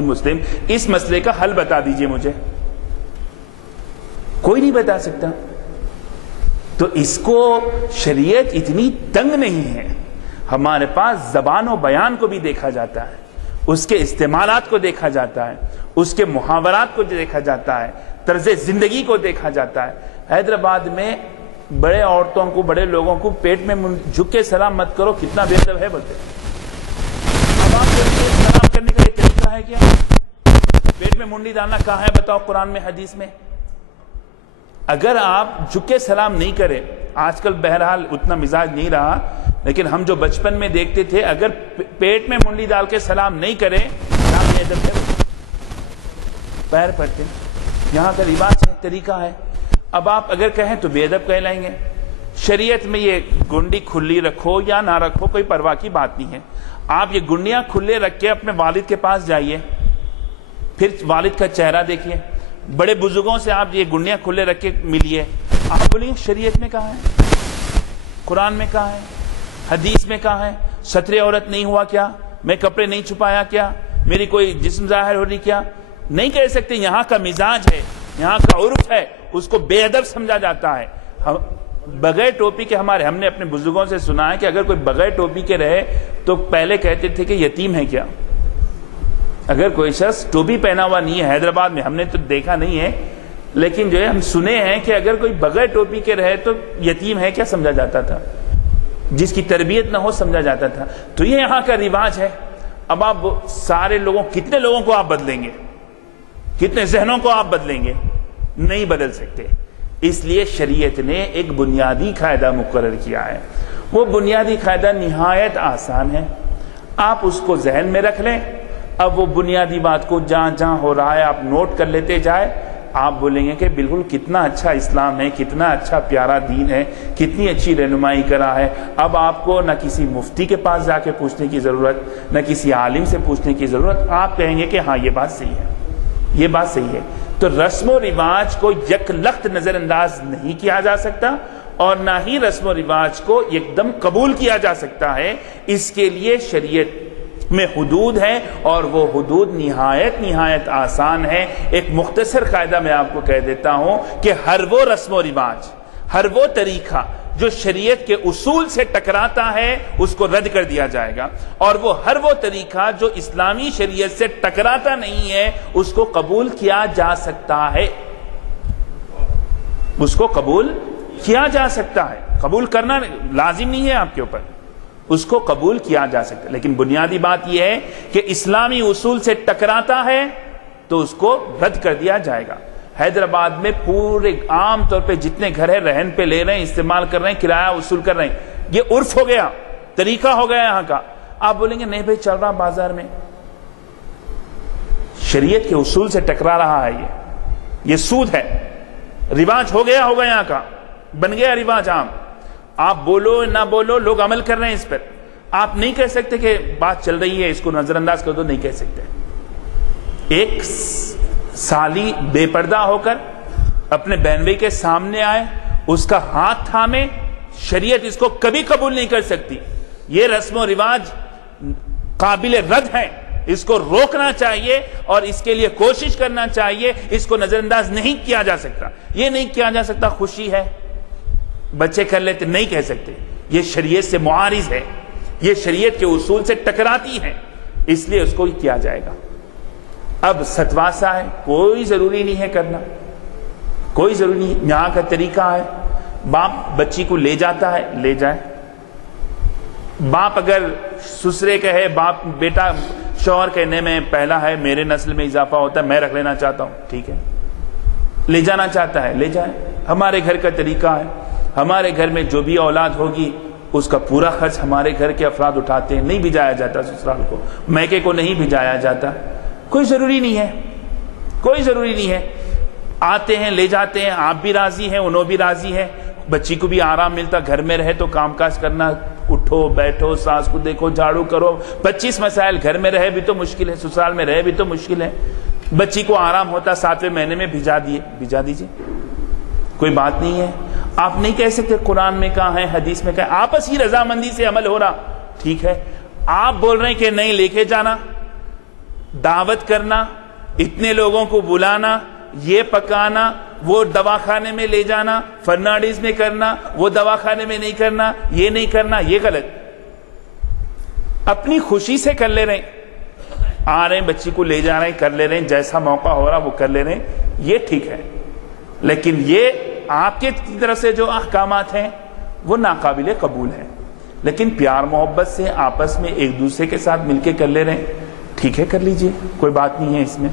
مسلم، اس مسئلے کا حل بتا دیجئے مجھے، کوئی نہیں بتا سکتا. تو اس کو شریعت اتنی تنگ نہیں ہے. ہمارے پاس زبان و بیان کو بھی دیکھا جاتا ہے، اس کے استعمالات کو دیکھا جاتا ہے، اس کے محاورات کو دیکھا جاتا ہے، طرز زندگی کو دیکھا جاتا ہے. حیدرآباد میں بڑے عورتوں کو، بڑے لوگوں کو پیٹ میں جھک کے سلام مت کرو، کتنا بے ادب ہے بولتے. اب آپ سلام کرنے کا یہ طریقہ ہے کیا؟ پیٹ میں منڈی ڈالنا کہاں ہے بتاؤ قرآن میں، حدیث میں؟ اگر آپ جھک کے سلام نہیں کرے، آج کل بہرحال اتنا مزاج نہیں رہا، لیکن ہم جو بچپن میں دیکھتے تھے، اگر پیٹ میں منڈی ڈال کے سلام نہیں کرے، سلام بے ادب ہے، پیر پڑتے. یہاں کا رواج ہے، طریقہ ہے. اب آپ اگر کہیں تو بے ادب کہلائیں گے. شریعت میں یہ گنڈی کھلی رکھو یا نہ رکھو کوئی پرواہ کی بات نہیں ہے. آپ یہ گنڈیاں کھلے رکھ کے اپنے والد کے پاس جائیے، پھر والد کا چہرہ دیکھیے. بڑے بزرگوں سے آپ یہ گنڈیاں کھلے رکھ کے ملیے، آپ بولیے شریعت میں کہاں ہے، قرآن میں کہاں ہے، حدیث میں کہاں ہے؟ ستر عورت نہیں ہوا کیا؟ میں کپڑے نہیں چھپایا کیا؟ میری کوئی جسم ظاہر ہو رہی کیا؟ نہیں کہہ سکتے. یہاں کا مزاج ہے، یہاں کا عرف ہے، اس کو بے ادب سمجھا جاتا ہے. بغیر ٹوپی کے ہم نے اپنے بزرگوں سے سنا ہے کہ اگر کوئی بغیر ٹوپی کے رہے تو پہلے کہتے تھے کہ یتیم ہے کیا. اگر کوئی شخص ٹوپی پہنا ہوا نہیں ہے، حیدرآباد میں ہم نے تو دیکھا نہیں ہے، لیکن جو ہے ہم سنے ہیں کہ اگر کوئی بغیر ٹوپی کے رہے تو یتیم ہے کیا سمجھا جاتا تھا، جس کی تربیت نہ ہو سمجھا جاتا تھا. تو یہ یہاں کا رواج ہے. اب آپ سارے لوگوں، کتنے لوگوں کو آپ بدلیں گے، کتنے ذہنوں کو آپ بدلیں گے؟ نہیں بدل سکتے. اس لیے شریعت نے ایک بنیادی قاعدہ مقرر کیا ہے. وہ بنیادی قاعدہ نہایت آسان ہے، آپ اس کو ذہن میں رکھ لیں. اب وہ بنیادی بات کو جہاں جہاں ہو رہا ہے آپ نوٹ کر لیتے جائے، آپ بولیں گے کہ بالکل کتنا اچھا اسلام ہے، کتنا اچھا پیارا دین ہے، کتنی اچھی رہنمائی کرا ہے. اب آپ کو نہ کسی مفتی کے پاس جا کے پوچھنے کی ضرورت، نہ کسی عالم سے پوچھنے کی ضرورت. آپ کہیں گے کہ ہاں یہ بات صحیح ہے. یہ بات صحیح ہے. تو رسم و رواج کو یک لخت نظر انداز نہیں کیا جا سکتا اور نہ ہی رسم و رواج کو ایک دم قبول کیا جا سکتا ہے. اس کے لیے شریعت میں حدود ہیں اور وہ حدود نہایت آسان ہے. ایک مختصر قاعدہ میں آپ کو کہہ دیتا ہوں کہ ہر وہ رسم و رواج، ہر وہ طریقہ جو شریعت کے اصول سے ٹکراتا ہے اس کو رد کر دیا جائے گا، اور وہ ہر وہ طریقہ جو اسلامی شریعت سے ٹکراتا نہیں ہے اس کو قبول کیا جا سکتا ہے. اس کو قبول کیا جا سکتا ہے. قبول کرنا لازم نہیں ہے آپ کے اوپر، اس کو قبول کیا جا سکتا ہے. لیکن بنیادی بات یہ ہے کہ اسلامی اصول سے ٹکراتا ہے تو اس کو رد کر دیا جائے گا. حیدرآباد میں پورے عام طور پہ جتنے گھر ہیں رہن پہ لے رہے ہیں، استعمال کر رہے ہیں، کرایہ وصول کر رہے ہیں. یہ عرف ہو گیا، طریقہ ہو گیا یہاں کا. آپ بولیں گے نہیں بھائی چل رہا بازار میں، شریعت کے اصول سے ٹکرا رہا ہے، یہ سود ہے، رواج ہو گیا ہوگا یہاں کا، بن گیا رواج عام. آپ بولو نہ بولو لوگ عمل کر رہے ہیں اس پر. آپ نہیں کہہ سکتے کہ بات چل رہی ہے اس کو نظر انداز کر دو، نہیں کہہ سکتے. ایک سالی بے پردہ ہو کر اپنے بہنوئی کے سامنے آئے، اس کا ہاتھ تھامے، شریعت اس کو کبھی قبول نہیں کر سکتی. یہ رسم و رواج قابل رد ہے، اس کو روکنا چاہیے اور اس کے لیے کوشش کرنا چاہیے. اس کو نظر انداز نہیں کیا جا سکتا. یہ نہیں کیا جا سکتا خوشی ہے بچے کر لیتے، نہیں کہہ سکتے. یہ شریعت سے معارض ہے، یہ شریعت کے اصول سے ٹکراتی ہے، اس لیے اس کو کیا جائے گا. اب ستواسا ہے، کوئی ضروری نہیں ہے کرنا، کوئی ضروری نہیں. یہاں کا طریقہ ہے باپ بچی کو لے جاتا ہے، لے جائے. باپ اگر سسرے کہے، باپ بیٹا شوہر کہنے میں پہلا ہے، میرے نسل میں اضافہ ہوتا ہے، میں رکھ لینا چاہتا ہوں، ٹھیک ہے، لے جانا چاہتا ہے لے جائے. ہمارے گھر کا طریقہ ہے، ہمارے گھر میں جو بھی اولاد ہوگی اس کا پورا خرچ ہمارے گھر کے افراد اٹھاتے ہیں. نہیں بھیجایا جاتا سسرال کو، میکے کو نہیں بھیجایا جاتا. کوئی ضروری نہیں ہے، کوئی ضروری نہیں ہے. آتے ہیں لے جاتے ہیں، آپ بھی راضی ہیں، انہوں بھی راضی ہیں، بچی کو بھی آرام ملتا. گھر میں رہے تو کام کاج کرنا، اٹھو بیٹھو، ساس کو دیکھو، جھاڑو کرو، 25 مسائل. گھر میں رہے بھی تو مشکل ہے، سسرال میں رہے بھی تو مشکل ہے. بچی کو آرام ہوتا 7ویں مہینے میں بھیجا دیجیے، کوئی بات نہیں ہے. آپ نہیں کہہ سکتے قرآن میں کہاں ہے، حدیث میں کہاں ہے. آپسی رضامندی سے عمل ہو رہا، ٹھیک ہے. آپ بول رہے ہیں کہ نہیں لے کے جانا، دعوت کرنا، اتنے لوگوں کو بلانا، یہ پکانا، وہ دواخانے میں لے جانا، فرناڈیز میں کرنا، وہ دواخانے میں نہیں کرنا، یہ نہیں کرنا، یہ غلط. اپنی خوشی سے کر لے رہے ہیں، آ رہے ہیں بچی کو لے جا رہے ہیں، کر لے رہے ہیں، جیسا موقع ہو رہا وہ کر لے رہے ہیں، یہ ٹھیک ہے. لیکن یہ آپ کے طرف سے جو احکامات ہیں وہ ناقابل قبول ہیں. لیکن پیار محبت سے آپس میں ایک دوسرے کے ساتھ مل کے کر لے رہے ہیں، ٹھیک ہے، کر لیجئے، کوئی بات نہیں ہے اس میں.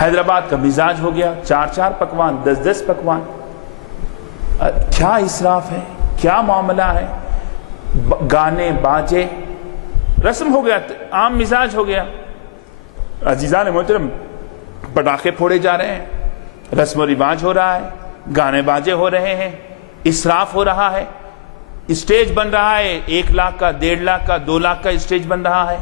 حیدرآباد کا مزاج ہو گیا 4 پکوان، 10 پکوان. کیا اسراف ہے، کیا معاملہ ہے. گانے باجے رسم ہو گیا، عام مزاج ہو گیا. عزیزان محترم، پٹاخے پھوڑے جا رہے ہیں، رسم و رواج ہو رہا ہے، گانے باجے ہو رہے ہیں، اسراف ہو رہا ہے. اسٹیج بن رہا ہے 1 لاکھ کا، 1.5 لاکھ کا، 2 لاکھ کا اسٹیج بن رہا ہے.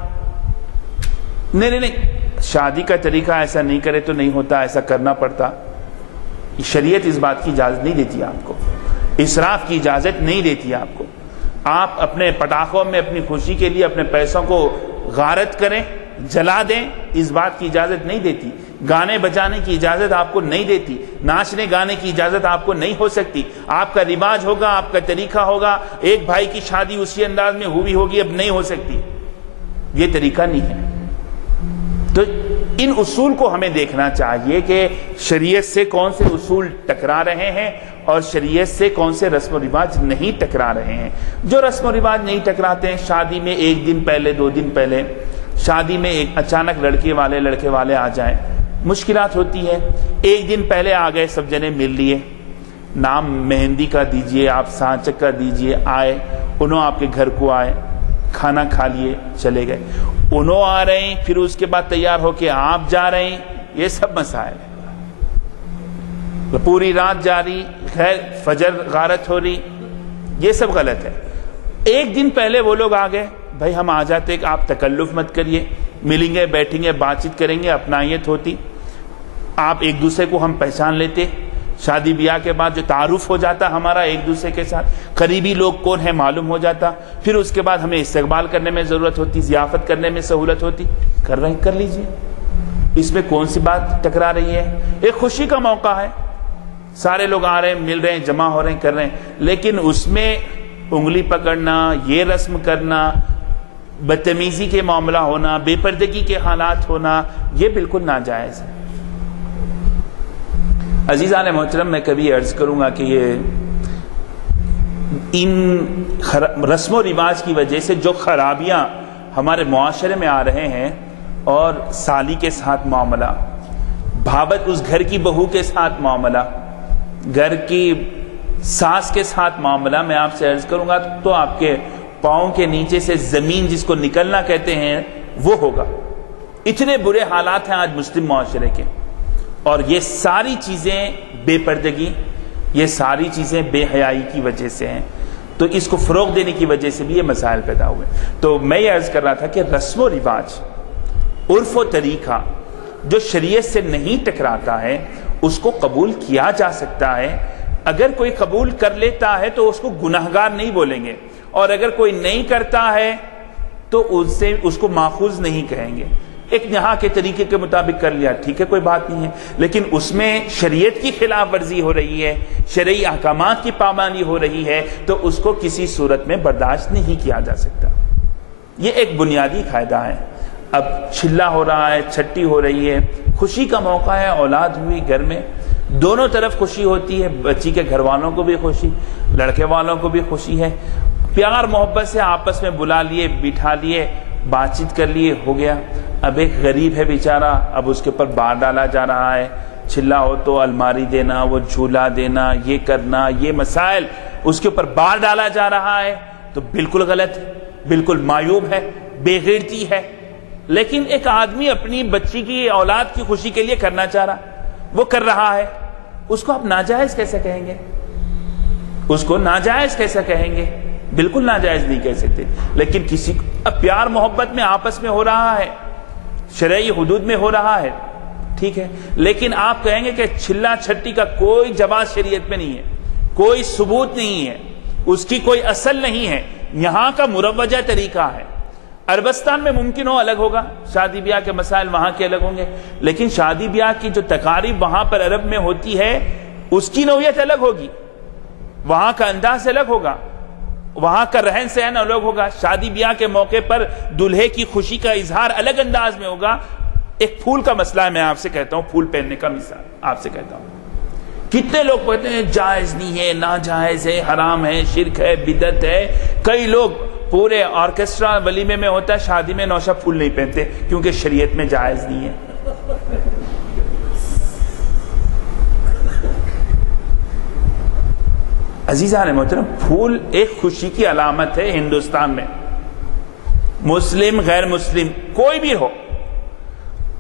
نہیں، شادی کا طریقہ ایسا نہیں کرے تو نہیں ہوتا، ایسا کرنا پڑتا. شریعت اس بات کی اجازت نہیں دیتی آپ کو، اسراف کی اجازت نہیں دیتی آپ کو. آپ اپنے پٹاخوں میں اپنی خوشی کے لیے اپنے پیسوں کو غارت کریں، جلا دیں، اس بات کی اجازت نہیں دیتی. گانے بجانے کی اجازت آپ کو نہیں دیتی، ناچنے گانے کی اجازت آپ کو نہیں ہو سکتی. آپ کا رواج ہوگا، آپ کا طریقہ ہوگا. ایک بھائی کی شادی اسی انداز میں ہوئی ہوگی، اب نہیں ہو سکتی. یہ طریقہ نہیں ہے. تو ان اصول کو ہمیں دیکھنا چاہیے کہ شریعت سے کون سے اصول ٹکرا رہے ہیں اور شریعت سے کون سے رسم و رواج نہیں ٹکرا رہے ہیں. جو رسم و رواج نہیں ٹکراتے ہیں، شادی میں 1 دن پہلے 2 دن پہلے شادی میں اچانک لڑکے والے آ جائیں، مشکلات ہوتی ہے. 1 دن پہلے آ گئے، سب جنے مل لیے، نام مہندی کا دیجئے، آپ سانچک کا دیجئے، آئے، انہوں آپ کے گھر کو آئے، کھانا کھا لیے، چلے گئے. انہوں آ رہے ہیں، پھر اس کے بعد تیار ہو کے آپ جا رہے ہیں، یہ سب مسائل ہیں. پوری رات جاری، خیر فجر غارت ہو رہی، یہ سب غلط ہے. 1 دن پہلے وہ لوگ آ گئے، بھائی ہم آ جاتے کہ آپ تکلف مت کریے، ملیں گے بیٹھیں گے بات چیت کریں گے، اپنائیت ہوتی. آپ ایک دوسرے کو ہم پہچان لیتے, شادی بیاہ کے بعد جو تعارف ہو جاتا ہمارا ایک دوسرے کے ساتھ, قریبی لوگ کون ہیں معلوم ہو جاتا, پھر اس کے بعد ہمیں استقبال کرنے میں ضرورت ہوتی, ضیافت کرنے میں سہولت ہوتی, کر لیجئے. اس میں کون سی بات ٹکرا رہی ہے؟ ایک خوشی کا موقع ہے, سارے لوگ آ رہے ہیں, مل رہے ہیں, جمع ہو رہے ہیں, کر رہے ہیں, لیکن اس میں انگلی پکڑنا, یہ رسم کرنا, بدتمیزی کے معاملہ ہونا, بے پردگی کے حالات ہونا, یہ بالکل ناجائز ہے. عزیزان محترم, میں کبھی عرض کروں گا کہ یہ ان رسم و رواج کی وجہ سے جو خرابیاں ہمارے معاشرے میں آ رہے ہیں, اور سالی کے ساتھ معاملہ, بھابت اس گھر کی بہو کے ساتھ معاملہ, گھر کی ساس کے ساتھ معاملہ, میں آپ سے عرض کروں گا تو آپ کے پاؤں کے نیچے سے زمین جس کو نکلنا کہتے ہیں وہ ہوگا. اتنے برے حالات ہیں آج مسلم معاشرے کے, اور یہ ساری چیزیں بے پردگی, یہ ساری چیزیں بے حیائی کی وجہ سے ہیں. تو اس کو فروغ دینے کی وجہ سے بھی یہ مسائل پیدا ہوئے. تو میں یہ عرض کر رہا تھا کہ رسم و رواج, عرف و طریقہ جو شریعت سے نہیں ٹکراتا ہے اس کو قبول کیا جا سکتا ہے. اگر کوئی قبول کر لیتا ہے تو اس کو گناہگار نہیں بولیں گے, اور اگر کوئی نہیں کرتا ہے تو اس کو ماخوذ نہیں کہیں گے. ایک یہاں کے طریقے کے مطابق کر لیا, ٹھیک ہے, کوئی بات نہیں ہے, لیکن اس میں شریعت کی خلاف ورزی ہو رہی ہے, شرعی احکامات کی پابندی ہو رہی ہے, تو اس کو کسی صورت میں برداشت نہیں کیا جا سکتا. یہ ایک بنیادی قاعدہ ہے. اب چلہ ہو رہا ہے, چھٹی ہو رہی ہے, خوشی کا موقع ہے, اولاد ہوئی گھر میں, دونوں طرف خوشی ہوتی ہے, بچی کے گھر والوں کو بھی خوشی, لڑکے والوں کو بھی خوشی ہے. پیار محبت سے آپس میں بلا لیے, بٹھا لیے, بات چیت کر لیے, ہو گیا. اب ایک غریب ہے بیچارہ, اب اس کے اوپر بار ڈالا جا رہا ہے, چلہ ہو تو الماری دینا, وہ جھولا دینا, یہ کرنا, یہ مسائل اس کے اوپر بار ڈالا جا رہا ہے, تو بالکل غلط ہے, بالکل معیوب ہے, بے غیرتی ہے. لیکن ایک آدمی اپنی بچی کی, اولاد کی خوشی کے لیے کرنا چاہ رہا, وہ کر رہا ہے, اس کو آپ ناجائز کیسے کہیں گے؟ اس کو ناجائز کیسے کہیں گے؟ بالکل ناجائز نہیں کہہ سکتے. لیکن کسی اب پیار محبت میں آپس میں ہو رہا ہے, شرعی حدود میں ہو رہا ہے, ٹھیک ہے, لیکن آپ کہیں گے کہ چلہ چھٹی کا کوئی جواز شریعت میں نہیں ہے, کوئی ثبوت نہیں ہے, اس کی کوئی اصل نہیں ہے, یہاں کا مروجہ طریقہ ہے. عربستان میں ممکن ہو الگ ہوگا, شادی بیاہ کے مسائل وہاں کے الگ ہوں گے, لیکن شادی بیاہ کی جو تقاریب وہاں پر عرب میں ہوتی ہے اس کی نوعیت الگ ہوگی, وہاں کا انداز الگ ہوگا, وہاں کا رہن سہن الگ ہوگا. شادی بیاہ کے موقع پر دلہے کی خوشی کا اظہار الگ انداز میں ہوگا. ایک پھول کا مسئلہ ہے, میں آپ سے کہتا ہوں, پھول پہننے کا مثال آپ سے کہتا ہوں. کتنے لوگ کہتے ہیں جائز نہیں ہے, ناجائز ہے, حرام ہے, شرک ہے, بدعت ہے. کئی لوگ پورے آرکیسٹرا ولیمے میں ہوتا ہے, شادی میں نوشہ پھول نہیں پہنتے کیونکہ شریعت میں جائز نہیں ہے. عزیزان محترم, پھول ایک خوشی کی علامت ہے ہندوستان میں, مسلم غیر مسلم کوئی بھی ہو.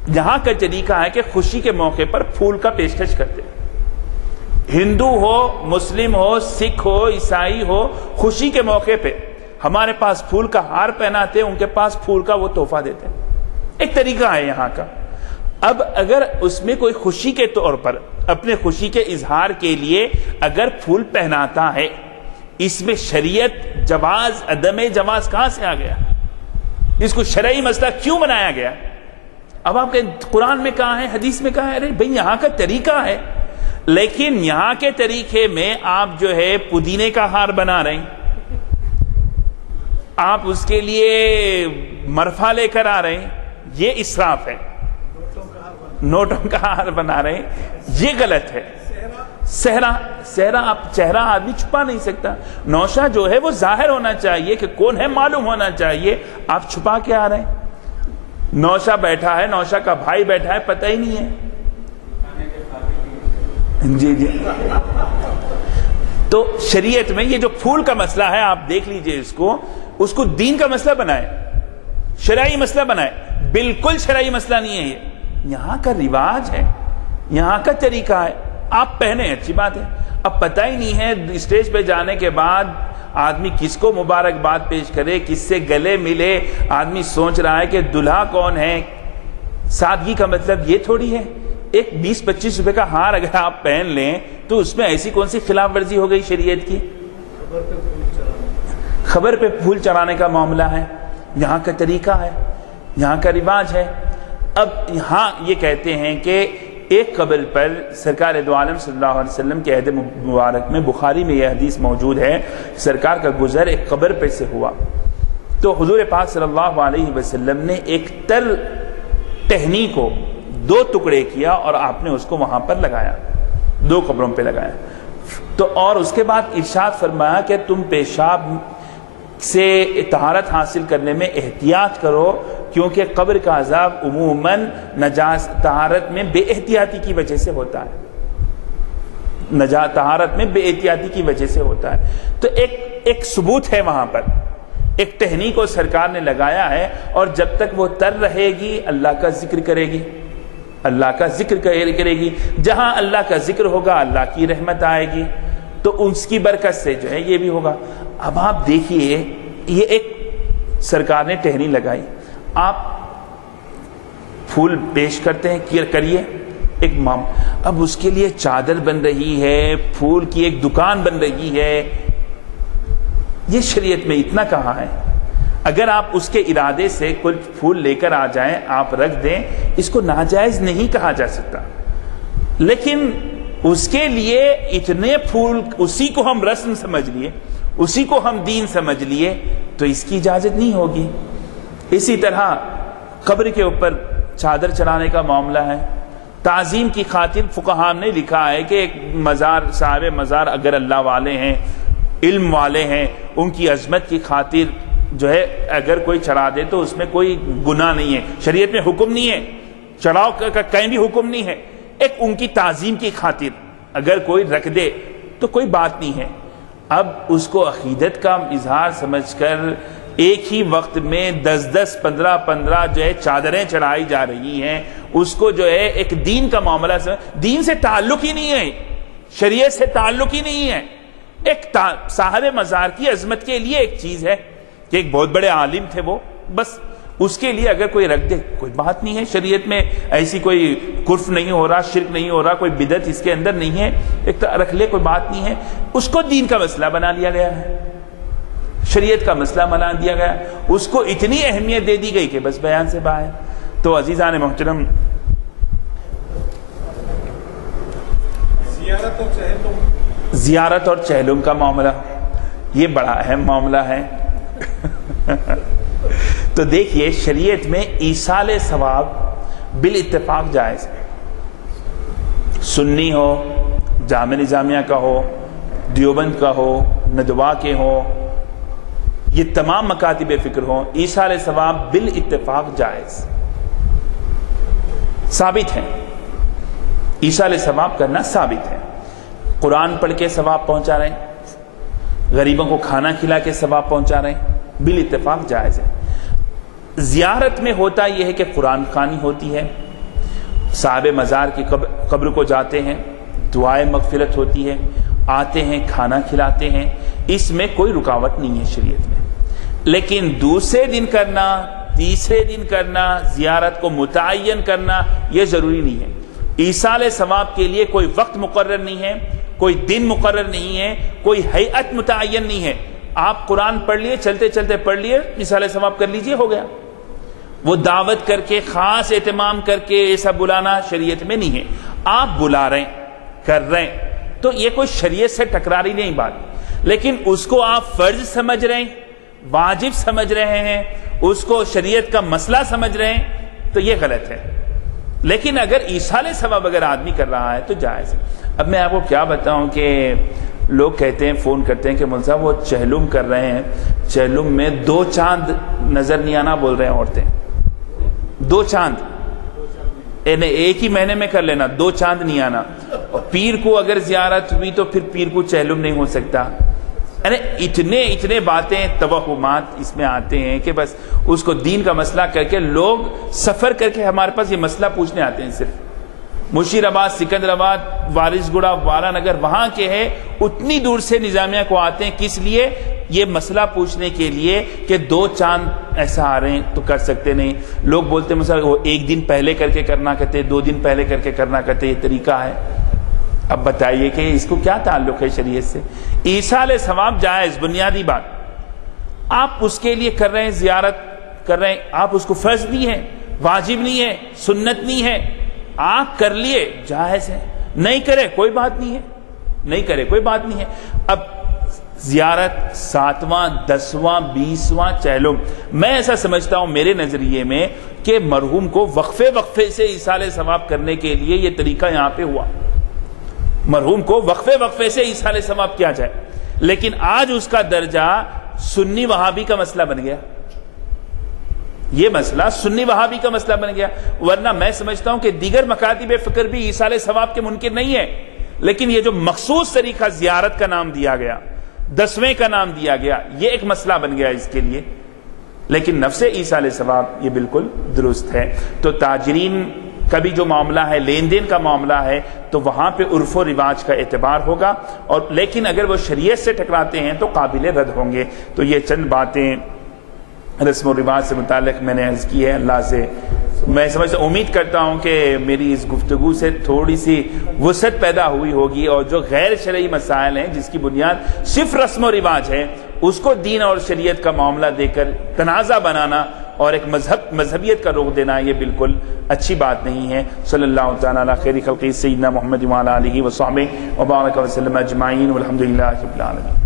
یہاں کا طریقہ ہے کہ خوشی کے موقع پر پھول کا پیشکش کرتے, ہندو ہو, مسلم ہو, سکھ ہو, عیسائی ہو, خوشی کے موقع پہ ہمارے پاس پھول کا ہار پہناتے, ان کے پاس پھول کا وہ تحفہ دیتے. ایک طریقہ ہے یہاں کا. اب اگر اس میں کوئی خوشی کے طور پر اپنے خوشی کے اظہار کے لیے اگر پھول پہناتا ہے, اس میں شریعت جواز عدم جواز کہاں سے آ گیا؟ اس کو شرعی مسئلہ کیوں بنایا گیا؟ اب آپ کے قرآن میں کہا ہے, حدیث میں کہا ہے, ارے بھئی یہاں کا طریقہ ہے, لیکن یہاں کے طریقے میں آپ جو ہے پودینے کا ہار بنا رہے ہیں, آپ اس کے لیے مرفا لے کر آ رہے ہیں, یہ اسراف ہے. نوٹوں کا ہار بنا رہے ہیں, یہ غلط ہے. صحرا آپ چہرہ آدمی چھپا نہیں سکتا, نوشہ جو ہے وہ ظاہر ہونا چاہیے کہ کون ہے, معلوم ہونا چاہیے. آپ چھپا کے آ رہے ہیں, نوشہ بیٹھا ہے, نوشہ کا بھائی بیٹھا ہے, پتہ ہی نہیں ہے. جی جی. تو شریعت میں یہ جو پھول کا مسئلہ ہے, آپ دیکھ لیجئے اس کو دین کا مسئلہ بنائے, شرعی مسئلہ بنائے. بالکل شرعی مسئلہ نہیں ہے, یہ یہاں کا رواج ہے, یہاں کا طریقہ ہے. آپ پہنے, اچھی بات ہے. اب پتہ ہی نہیں ہے اسٹیج پہ جانے کے بعد آدمی کس کو مبارکباد پیش کرے, کس سے گلے ملے. آدمی سوچ رہا ہے کہ دلہا کون ہے. سادگی کا مطلب یہ تھوڑی ہے. ایک 20-25 روپے کا ہار اگر آپ پہن لیں تو اس میں ایسی کون سی خلاف ورزی ہو گئی شریعت کی؟ خبر پہ پھول چڑھانے کا معاملہ ہے، یہاں کا طریقہ ہے، یہاں کا رواج ہے۔ اب یہاں یہ کہتے ہیں کہ ایک قبر پر سرکار دو عالم صلی اللہ علیہ وسلم کے عہد مبارک میں، بخاری میں یہ حدیث موجود ہے، سرکار کا گزر ایک قبر پہ سے ہوا تو حضور پاک صلی اللہ علیہ وسلم نے ایک تر ٹہنی کو 2 ٹکڑے کیا اور آپ نے اس کو وہاں پر لگایا، 2 قبروں پہ لگایا تو، اور اس کے بعد ارشاد فرمایا کہ تم پیشاب سے طہارت حاصل کرنے میں احتیاط کرو، کیونکہ قبر کا عذاب عموماً طہارت میں بے احتیاطی کی وجہ سے ہوتا ہے، طہارت میں بے احتیاطی کی وجہ سے ہوتا ہے۔ تو ایک ثبوت ہے وہاں پر، ایک ٹہنی کو سرکار نے لگایا ہے، اور جب تک وہ تر رہے گی اللہ کا ذکر کرے گی، اللہ کا ذکر کرے گی، جہاں اللہ کا ذکر ہوگا اللہ کی رحمت آئے گی، تو اس کی برکت سے جو ہے یہ بھی ہوگا۔ اب آپ دیکھیے، یہ ایک سرکار نے ٹہنی لگائی، آپ پھول پیش کرتے ہیں، کریے ایک اب اس کے لیے چادر بن رہی ہے، پھول کی ایک دکان بن رہی ہے، یہ شریعت میں اتنا کہاں ہے؟ اگر آپ اس کے ارادے سے کچھ پھول لے کر آ جائیں، آپ رکھ دیں، اس کو ناجائز نہیں کہا جا سکتا، لیکن اس کے لیے اتنے پھول، اسی کو ہم رسم سمجھ لیے، اسی کو ہم دین سمجھ لیے، تو اس کی اجازت نہیں ہوگی۔ اسی طرح قبر کے اوپر چادر چڑھانے کا معاملہ ہے، تعظیم کی خاطر فقہاء نے لکھا ہے کہ ایک مزار، صاحب مزار اگر اللہ والے ہیں، علم والے ہیں، ان کی عظمت کی خاطر جو ہے اگر کوئی چڑھا دے تو اس میں کوئی گناہ نہیں ہے، شریعت میں حکم نہیں ہے، چڑھاؤ کا کہیں بھی حکم نہیں ہے، ایک ان کی تعظیم کی خاطر اگر کوئی رکھ دے تو کوئی بات نہیں ہے۔ اب اس کو عقیدت کا اظہار سمجھ کر ایک ہی وقت میں 10-10 15-15 جو ہے چادریں چڑھائی جا رہی ہیں، اس کو جو ہے ایک دین کا معاملہ، دین سے تعلق ہی نہیں ہے، شریعت سے تعلق ہی نہیں ہے، ایک صاحب مزار کی عظمت کے لیے ایک چیز ہے کہ ایک بہت بڑے عالم تھے وہ، بس اس کے لیے اگر کوئی رکھ دے کوئی بات نہیں ہے، شریعت میں ایسی کوئی کفر نہیں ہو رہا، شرک نہیں ہو رہا، کوئی بدعت اس کے اندر نہیں ہے، ایک رکھ لے کوئی بات نہیں ہے، اس کو دین کا مسئلہ بنا لیا گیا ہے، شریعت کا مسئلہ بنا دیا گیا، اس کو اتنی اہمیت دے دی گئی کہ بس بیان سے باہر۔ تو عزیزان محترم، زیارت اور چہلم کا معاملہ یہ بڑا اہم معاملہ ہے۔ تو دیکھیے، شریعت میں ایصال ثواب بالاتفاق جائز ہے، سنی ہو، جامع نظامیہ کا ہو، دیوبند کا ہو، ندوہ کے ہو، یہ تمام مکاتب فکر ہوں، ایصال ثواب بالاتفاق جائز ثابت ہے، ایصال ثواب کرنا ثابت ہے۔ قرآن پڑھ کے ثواب پہنچا رہے ہیں، غریبوں کو کھانا کھلا کے ثواب پہنچا رہے ہیں، بالاتفاق جائز ہے۔ زیارت میں ہوتا یہ ہے کہ قرآن خوانی ہوتی ہے، صاحب مزار کی قبر کو جاتے ہیں، دعائے مغفرت ہوتی ہے، آتے ہیں، کھانا کھلاتے ہیں، اس میں کوئی رکاوٹ نہیں ہے شریعت میں۔ لیکن دوسرے دن کرنا، تیسرے دن کرنا، زیارت کو متعین کرنا، یہ ضروری نہیں ہے۔ ایصال ثواب کے لیے کوئی وقت مقرر نہیں ہے، کوئی دن مقرر نہیں ہے، کوئی ہیئت متعین نہیں ہے۔ آپ قرآن پڑھ لیے، چلتے چلتے پڑھ لیے، ایصال ثواب کر لیجئے، ہو گیا۔ وہ دعوت کر کے، خاص اہتمام کر کے ایسا بلانا شریعت میں نہیں ہے۔ آپ بلا رہے ہیں، کر رہے ہیں، تو یہ کوئی شریعت سے ٹکراری نہیں بات، لیکن اس کو آپ فرض سمجھ رہے ہیں، واجب سمجھ رہے ہیں، اس کو شریعت کا مسئلہ سمجھ رہے ہیں، تو یہ غلط ہے۔ لیکن اگر ایصال ثواب اگر آدمی کر رہا ہے تو جائز ہے۔ اب میں آپ کو کیا بتاؤں کہ لوگ کہتے ہیں، فون کرتے ہیں کہ مول صاحب وہ چہلم کر رہے ہیں، چہلم میں 2 چاند نظر نہیں آنا بول رہے ہیں عورتیں، 2 چاند ایک ہی مہینے میں کر لینا، 2 چاند نہیں آنا، اور پیر کو اگر زیارت ہوئی تو پھر پیر کو چہلم نہیں ہو سکتا، یعنی اتنے باتیں، توہمات اس میں آتے ہیں کہ بس اس کو دین کا مسئلہ کر کے لوگ سفر کر کے ہمارے پاس یہ مسئلہ پوچھنے آتے ہیں، صرف مشیرآباد، سکندرآباد، وارث گڑھا، والا نگر، وہاں کے ہیں، اتنی دور سے نظامیہ کو آتے ہیں، کس لیے؟ یہ مسئلہ پوچھنے کے لیے کہ 2 چاند ایسا آ رہے ہیں تو کر سکتے نہیں. لوگ بولتے مثلا وہ 1 دن پہلے کر کے کرنا کہتے, 2 دن پہلے کر کے کرنا کہتے, یہ طریقہ ہے. اب بتائیے کہ اس کو کیا تعلق ہے شریعت سے؟ ایصال ثواب جائز, بنیادی بات. آپ اس کے لیے کر رہے ہیں, زیارت کر رہے ہیں, آپ اس کو فرض نہیں ہے, واجب نہیں ہے, سنت نہیں ہے, آپ کر لیے جائز ہے. نہیں کرے کوئی بات نہیں ہے, نہیں کرے کوئی بات نہیں ہے. اب زیارت 7واں 10واں 20واں چہلم, میں ایسا سمجھتا ہوں میرے نظریے میں کہ مرحوم کو وقفے سے ایصال ثواب کرنے کے لیے یہ طریقہ یہاں پہ ہوا. مرحوم کو وقفے سے ایصال ثواب کیا جائے, لیکن آج اس کا درجہ سنی وہابی کا مسئلہ بن گیا. یہ مسئلہ سنی وہابی کا مسئلہ بن گیا. ورنہ میں سمجھتا ہوں کہ دیگر مکاتب فکر بھی ایصال ثواب کے منکر نہیں ہے, لیکن یہ جو مخصوص طریقہ زیارت کا نام دیا گیا, 10ویں کا نام دیا گیا, یہ ایک مسئلہ بن گیا اس کے لیے. لیکن نفس ایصال ثواب یہ بالکل درست ہے. تو تاجرین کا بھی جو معاملہ ہے, لین دین کا معاملہ ہے, تو وہاں پہ عرف و رواج کا اعتبار ہوگا, اور لیکن اگر وہ شریعت سے ٹکراتے ہیں تو قابل رد ہوں گے. تو یہ چند باتیں رسم و رواج سے متعلق میں نے عرض کی ہے. اللہ سے میں سمجھتا امید کرتا ہوں کہ میری اس گفتگو سے تھوڑی سی وسعت پیدا ہوئی ہوگی, اور جو غیر شرعی مسائل ہیں جس کی بنیاد صرف رسم و رواج ہے, اس کو دین اور شریعت کا معاملہ دے کر تنازع بنانا اور ایک مذہبیت کا رخ دینا, یہ بالکل اچھی بات نہیں ہے. صلی اللہ تعالیٰ علی خیر خلقہ سیدنا محمد وعلی آلہ وصحبہ وبارک وسلم اجمعین والحمدللہ رب العالمین.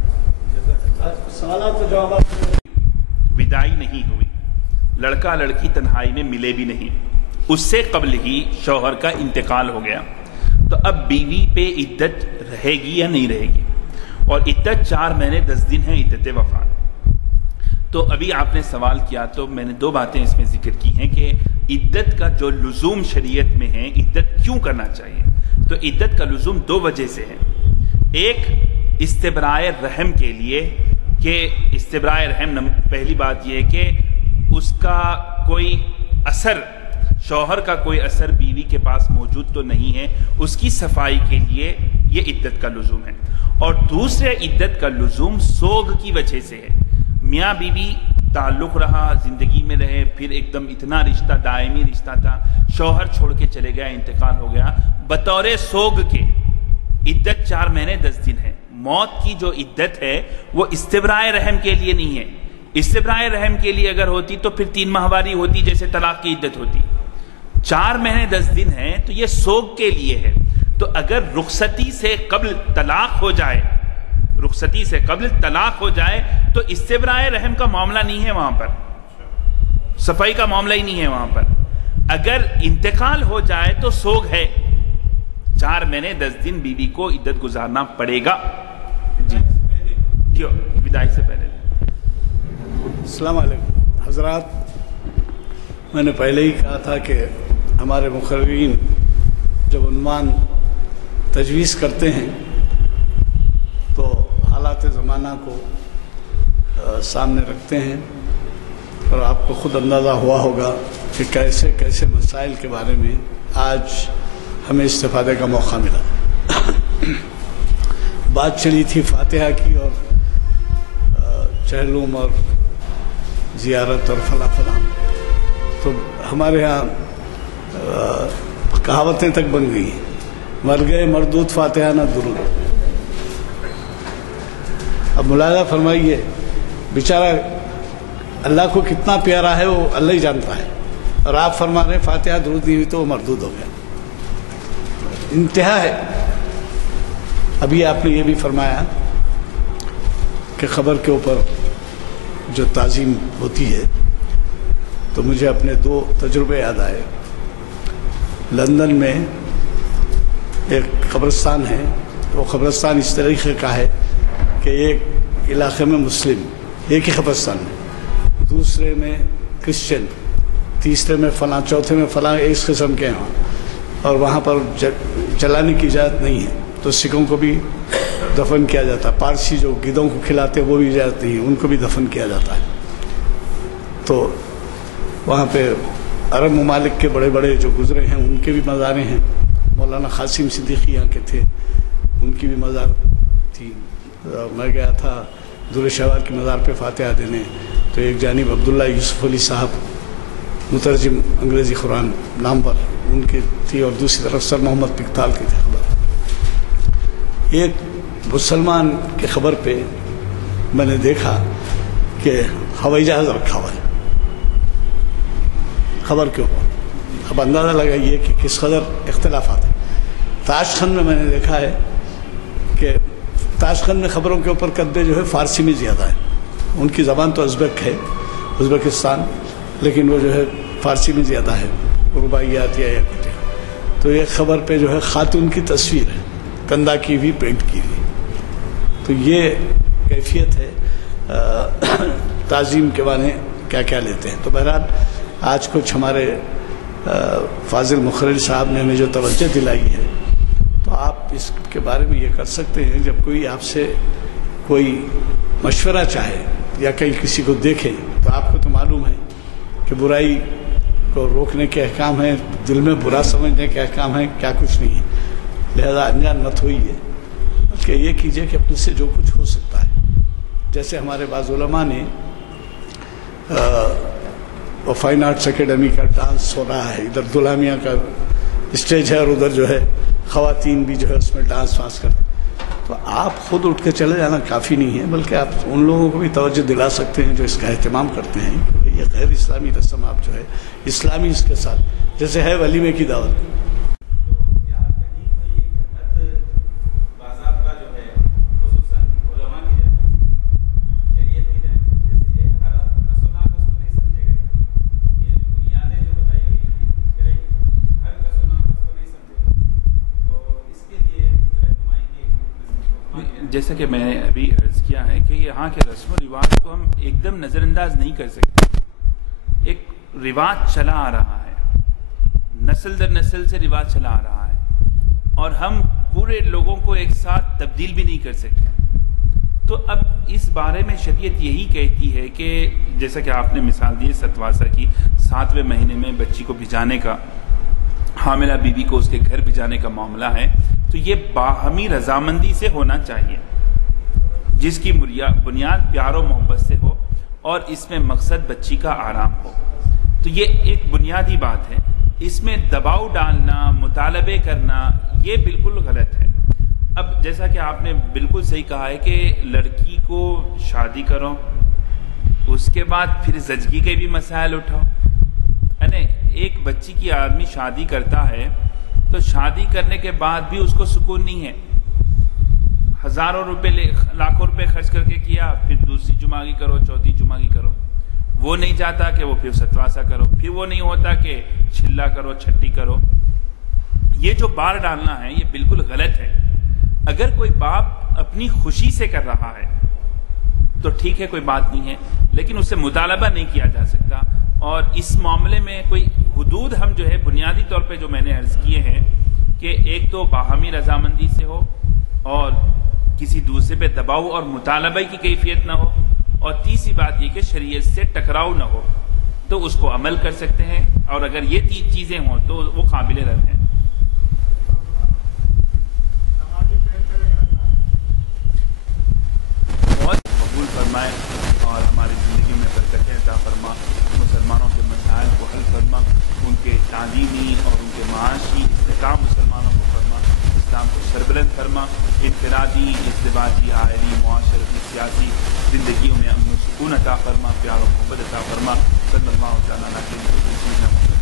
سوالات و جوابات. وداعی نہیں ہوئی, لڑکا لڑکی تنہائی میں ملے بھی نہیں, اس سے قبل ہی شوہر کا انتقال ہو گیا, تو اب بیوی پہ عدت رہے گی یا نہیں رہے گی؟ اور عدت 4 مہینے 10 دن ہے عدت وفات. تو ابھی آپ نے سوال کیا تو میں نے 2 باتیں اس میں ذکر کی ہیں کہ عدت کا جو لزوم شریعت میں ہے, عدت کیوں کرنا چاہیے؟ تو عدت کا لزوم 2 وجہ سے ہے. ایک استبراء رحم کے لیے, کہ استبراء رحم پہلی بات یہ کہ اس کا کوئی اثر, شوہر کا کوئی اثر بیوی کے پاس موجود تو نہیں ہے, اس کی صفائی کے لیے یہ عدت کا لزوم ہے. اور دوسرے عدت کا لزوم سوگ کی وجہ سے ہے. میاں بیوی تعلق رہا, زندگی میں رہے, پھر ایک دم اتنا رشتہ, دائمی رشتہ تھا, شوہر چھوڑ کے چلے گیا, انتقال ہو گیا, بطور سوگ کے عدت 4 مہینے 10 دن ہے. موت کی جو عدت ہے وہ استبراء رحم کے لیے نہیں ہے. استبراء رحم کے لیے اگر ہوتی تو پھر 3 ماہواری ہوتی جیسے طلاق کی عدت ہوتی. 4 مہینے 10 دن ہے تو یہ سوگ کے لیے ہے. تو اگر رخصتی سے قبل طلاق ہو جائے, رخصتی سے قبل طلاق ہو جائے تو استبراء رحم کا معاملہ نہیں ہے وہاں پر, صفائی کا معاملہ ہی نہیں ہے وہاں پر. اگر انتقال ہو جائے تو سوگ ہے. 4 مہینے 10 دن بیوی کو عدت گزارنا پڑے گا. جی وداعی سے پہلے. السلام علیکم حضرات. میں نے پہلے ہی کہا تھا کہ ہمارے مقررین جب عنوان تجویز کرتے ہیں تو حالات زمانہ کو سامنے رکھتے ہیں, اور آپ کو خود اندازہ ہوا ہوگا کہ کیسے کیسے مسائل کے بارے میں آج ہمیں استفادے کا موقع ملا. بات چلی تھی فاتحہ کی اور چہلم اور زیارت اور فلاں فلاں, تو ہمارے ہاں کہاوتیں تک بن گئی, مر گئے مردود فاتحہ نہ درود. اب ملاحظہ فرمائیے, بیچارہ اللہ کو کتنا پیارا ہے وہ اللہ ہی جانتا ہے, اور آپ فرما رہے ہیں فاتحہ درود نہیں ہوئی تو وہ مردود ہو گیا. انتہا ہے. ابھی آپ نے یہ بھی فرمایا کہ خبر کے اوپر جو تعظیم ہوتی ہے, تو مجھے اپنے 2 تجربے یاد آئے. لندن میں ایک قبرستان ہے, وہ قبرستان اس طریقے کا ہے کہ ایک علاقے میں مسلم, ایک ہی قبرستان میں, دوسرے میں کرسچن, تیسرے میں فلاں, چوتھے میں فلاں, اس قسم کے ہیں, اور وہاں پر جلانے کی اجازت نہیں ہے. تو سکھوں کو بھی دفن کیا جاتا ہے, پارسی جو گدھوں کو کھلاتے وہ بھی اجازت نہیں ہے, ان کو بھی دفن کیا جاتا ہے. تو وہاں پہ عرب ممالک کے بڑے بڑے جو گزرے ہیں ان کے بھی مزاریں ہیں. مولانا قاسم صدیقی یہاں کے تھے, ان کی بھی مزار تھی. میں گیا تھا در شہوار کی مزار پہ فاتحہ دینے. تو ایک جانب عبداللہ یوسف علی صاحب مترجم انگریزی قرآن نامور ان کی تھی، اور دوسری طرف سر محمد پکتال کی تھی خبر. ایک مسلمان کی خبر پہ میں نے دیکھا کہ ہوائی جہاز رکھا ہوا ہے خبر کے اوپر. اب اندازہ لگائیے کہ کس قدر اختلافات ہیں. تاشقند میں میں نے دیکھا ہے کہ تاشقند میں خبروں کے اوپر کتبے جو ہے فارسی میں زیادہ ہیں. ان کی زبان تو ازبک ہے، ازبکستان، لیکن وہ جو ہے فارسی میں زیادہ ہے، رباعیات یا کچھ. تو ایک خبر پہ جو ہے خاتون کی تصویر ہے، کندھا کی ہوئی، پینٹ کی ہوئی. تو یہ کیفیت ہے. تعظیم کے معنی کیا کیا لیتے ہیں. تو بہرحال آج کچھ ہمارے فاضل مخرج صاحب نے ہمیں جو توجہ دلائی ہے، تو آپ اس کے بارے میں یہ کر سکتے ہیں جب کوئی آپ سے کوئی مشورہ چاہے یا کہیں کسی کو دیکھے تو آپ کو تو معلوم ہے کہ برائی کو روکنے کے احکام ہیں، دل میں برا سمجھنے کے احکام ہیں، کیا کچھ نہیں ہے. لہذا انجان مت ہوئیے، بلکہ یہ کیجئے کہ اپنے سے جو کچھ ہو سکتا ہے. جیسے ہمارے بعض علماء نے فائن آرٹس اکیڈمی کا ڈانس ہو رہا ہے، ادھر دلہمیاں کا اسٹیج ہے اور ادھر جو ہے خواتین بھی جو ہے اس میں ڈانس وانس کرتے. تو آپ خود اٹھ کے چلے جانا کافی نہیں ہے، بلکہ آپ ان لوگوں کو بھی توجہ دلا سکتے ہیں جو اس کا اہتمام کرتے ہیں کہ یہ غیر اسلامی رسم آپ جو ہے اسلامی اس کے ساتھ، جیسے ہے ولیمے کی دعوت. جیسا کہ میں نے ابھی عرض کیا ہے کہ یہاں کے رسم و رواج کو ہم ایک دم نظر انداز نہیں کر سکتے. ایک رواج چلا آ رہا ہے، نسل در نسل سے رواج چلا آ رہا ہے، اور ہم پورے لوگوں کو ایک ساتھ تبدیل بھی نہیں کر سکتے. تو اب اس بارے میں شریعت یہی کہتی ہے کہ جیسا کہ آپ نے مثال دی ستواسا کی، 7ویں مہینے میں بچی کو بھجانے کا، حاملہ بیوی کو اس کے گھر بھجانے کا معاملہ ہے، تو یہ باہمی رضامندی سے ہونا چاہیے، جس کی بنیاد پیار و محبت سے ہو، اور اس میں مقصد بچی کا آرام ہو. تو یہ ایک بنیادی بات ہے. اس میں دباؤ ڈالنا، مطالبے کرنا، یہ بالکل غلط ہے. اب جیسا کہ آپ نے بالکل صحیح کہا ہے کہ لڑکی کو شادی کرو، اس کے بعد پھر زچگی کے بھی مسائل اٹھاؤ. یعنی ایک بچی کی آدمی شادی کرتا ہے تو شادی کرنے کے بعد بھی اس کو سکون نہیں ہے. ہزاروں روپے لاکھوں روپے خرچ کر کے کیا، پھر دوسری جمعگی کرو، چوتھی جمعگی کرو. وہ نہیں چاہتا کہ وہ پھر ستواسا کرو، پھر وہ نہیں ہوتا کہ چھلا کرو، چھٹی کرو. یہ جو بار ڈالنا ہے یہ بالکل غلط ہے. اگر کوئی باپ اپنی خوشی سے کر رہا ہے تو ٹھیک ہے، کوئی بات نہیں ہے، لیکن اس سے مطالبہ نہیں کیا جا سکتا. اور اس معاملے میں کوئی حدود ہم جو ہے بنیادی طور پہ جو میں نے عرض کیے ہیں کہ ایک تو باہمی رضامندی سے ہو، اور کسی دوسرے پہ دباؤ اور مطالبہ کی کیفیت نہ ہو، اور تیسری بات یہ کہ شریعت سے ٹکراؤ نہ ہو، تو اس کو عمل کر سکتے ہیں. اور اگر یہ 3 چیزیں ہوں تو وہ قابل رد ہیں. بہت قبول فرمائے اور ہماری زندگی میں برکتیں عطا فرما. مسلمانوں کے مسائل کو حل فرما، ان کے تعلیمی اور ان کے معاشی استحکام مسلمانوں کو فرما، اسلام کو سربلند فرما. انفرادی، ازدواجی، عائلی، معاشرتی، سیاسی زندگیوں میں امن و سکون عطا فرما، پیار و محبت عطا فرما. صلی اللہ تعالیٰ علیہ وسلم.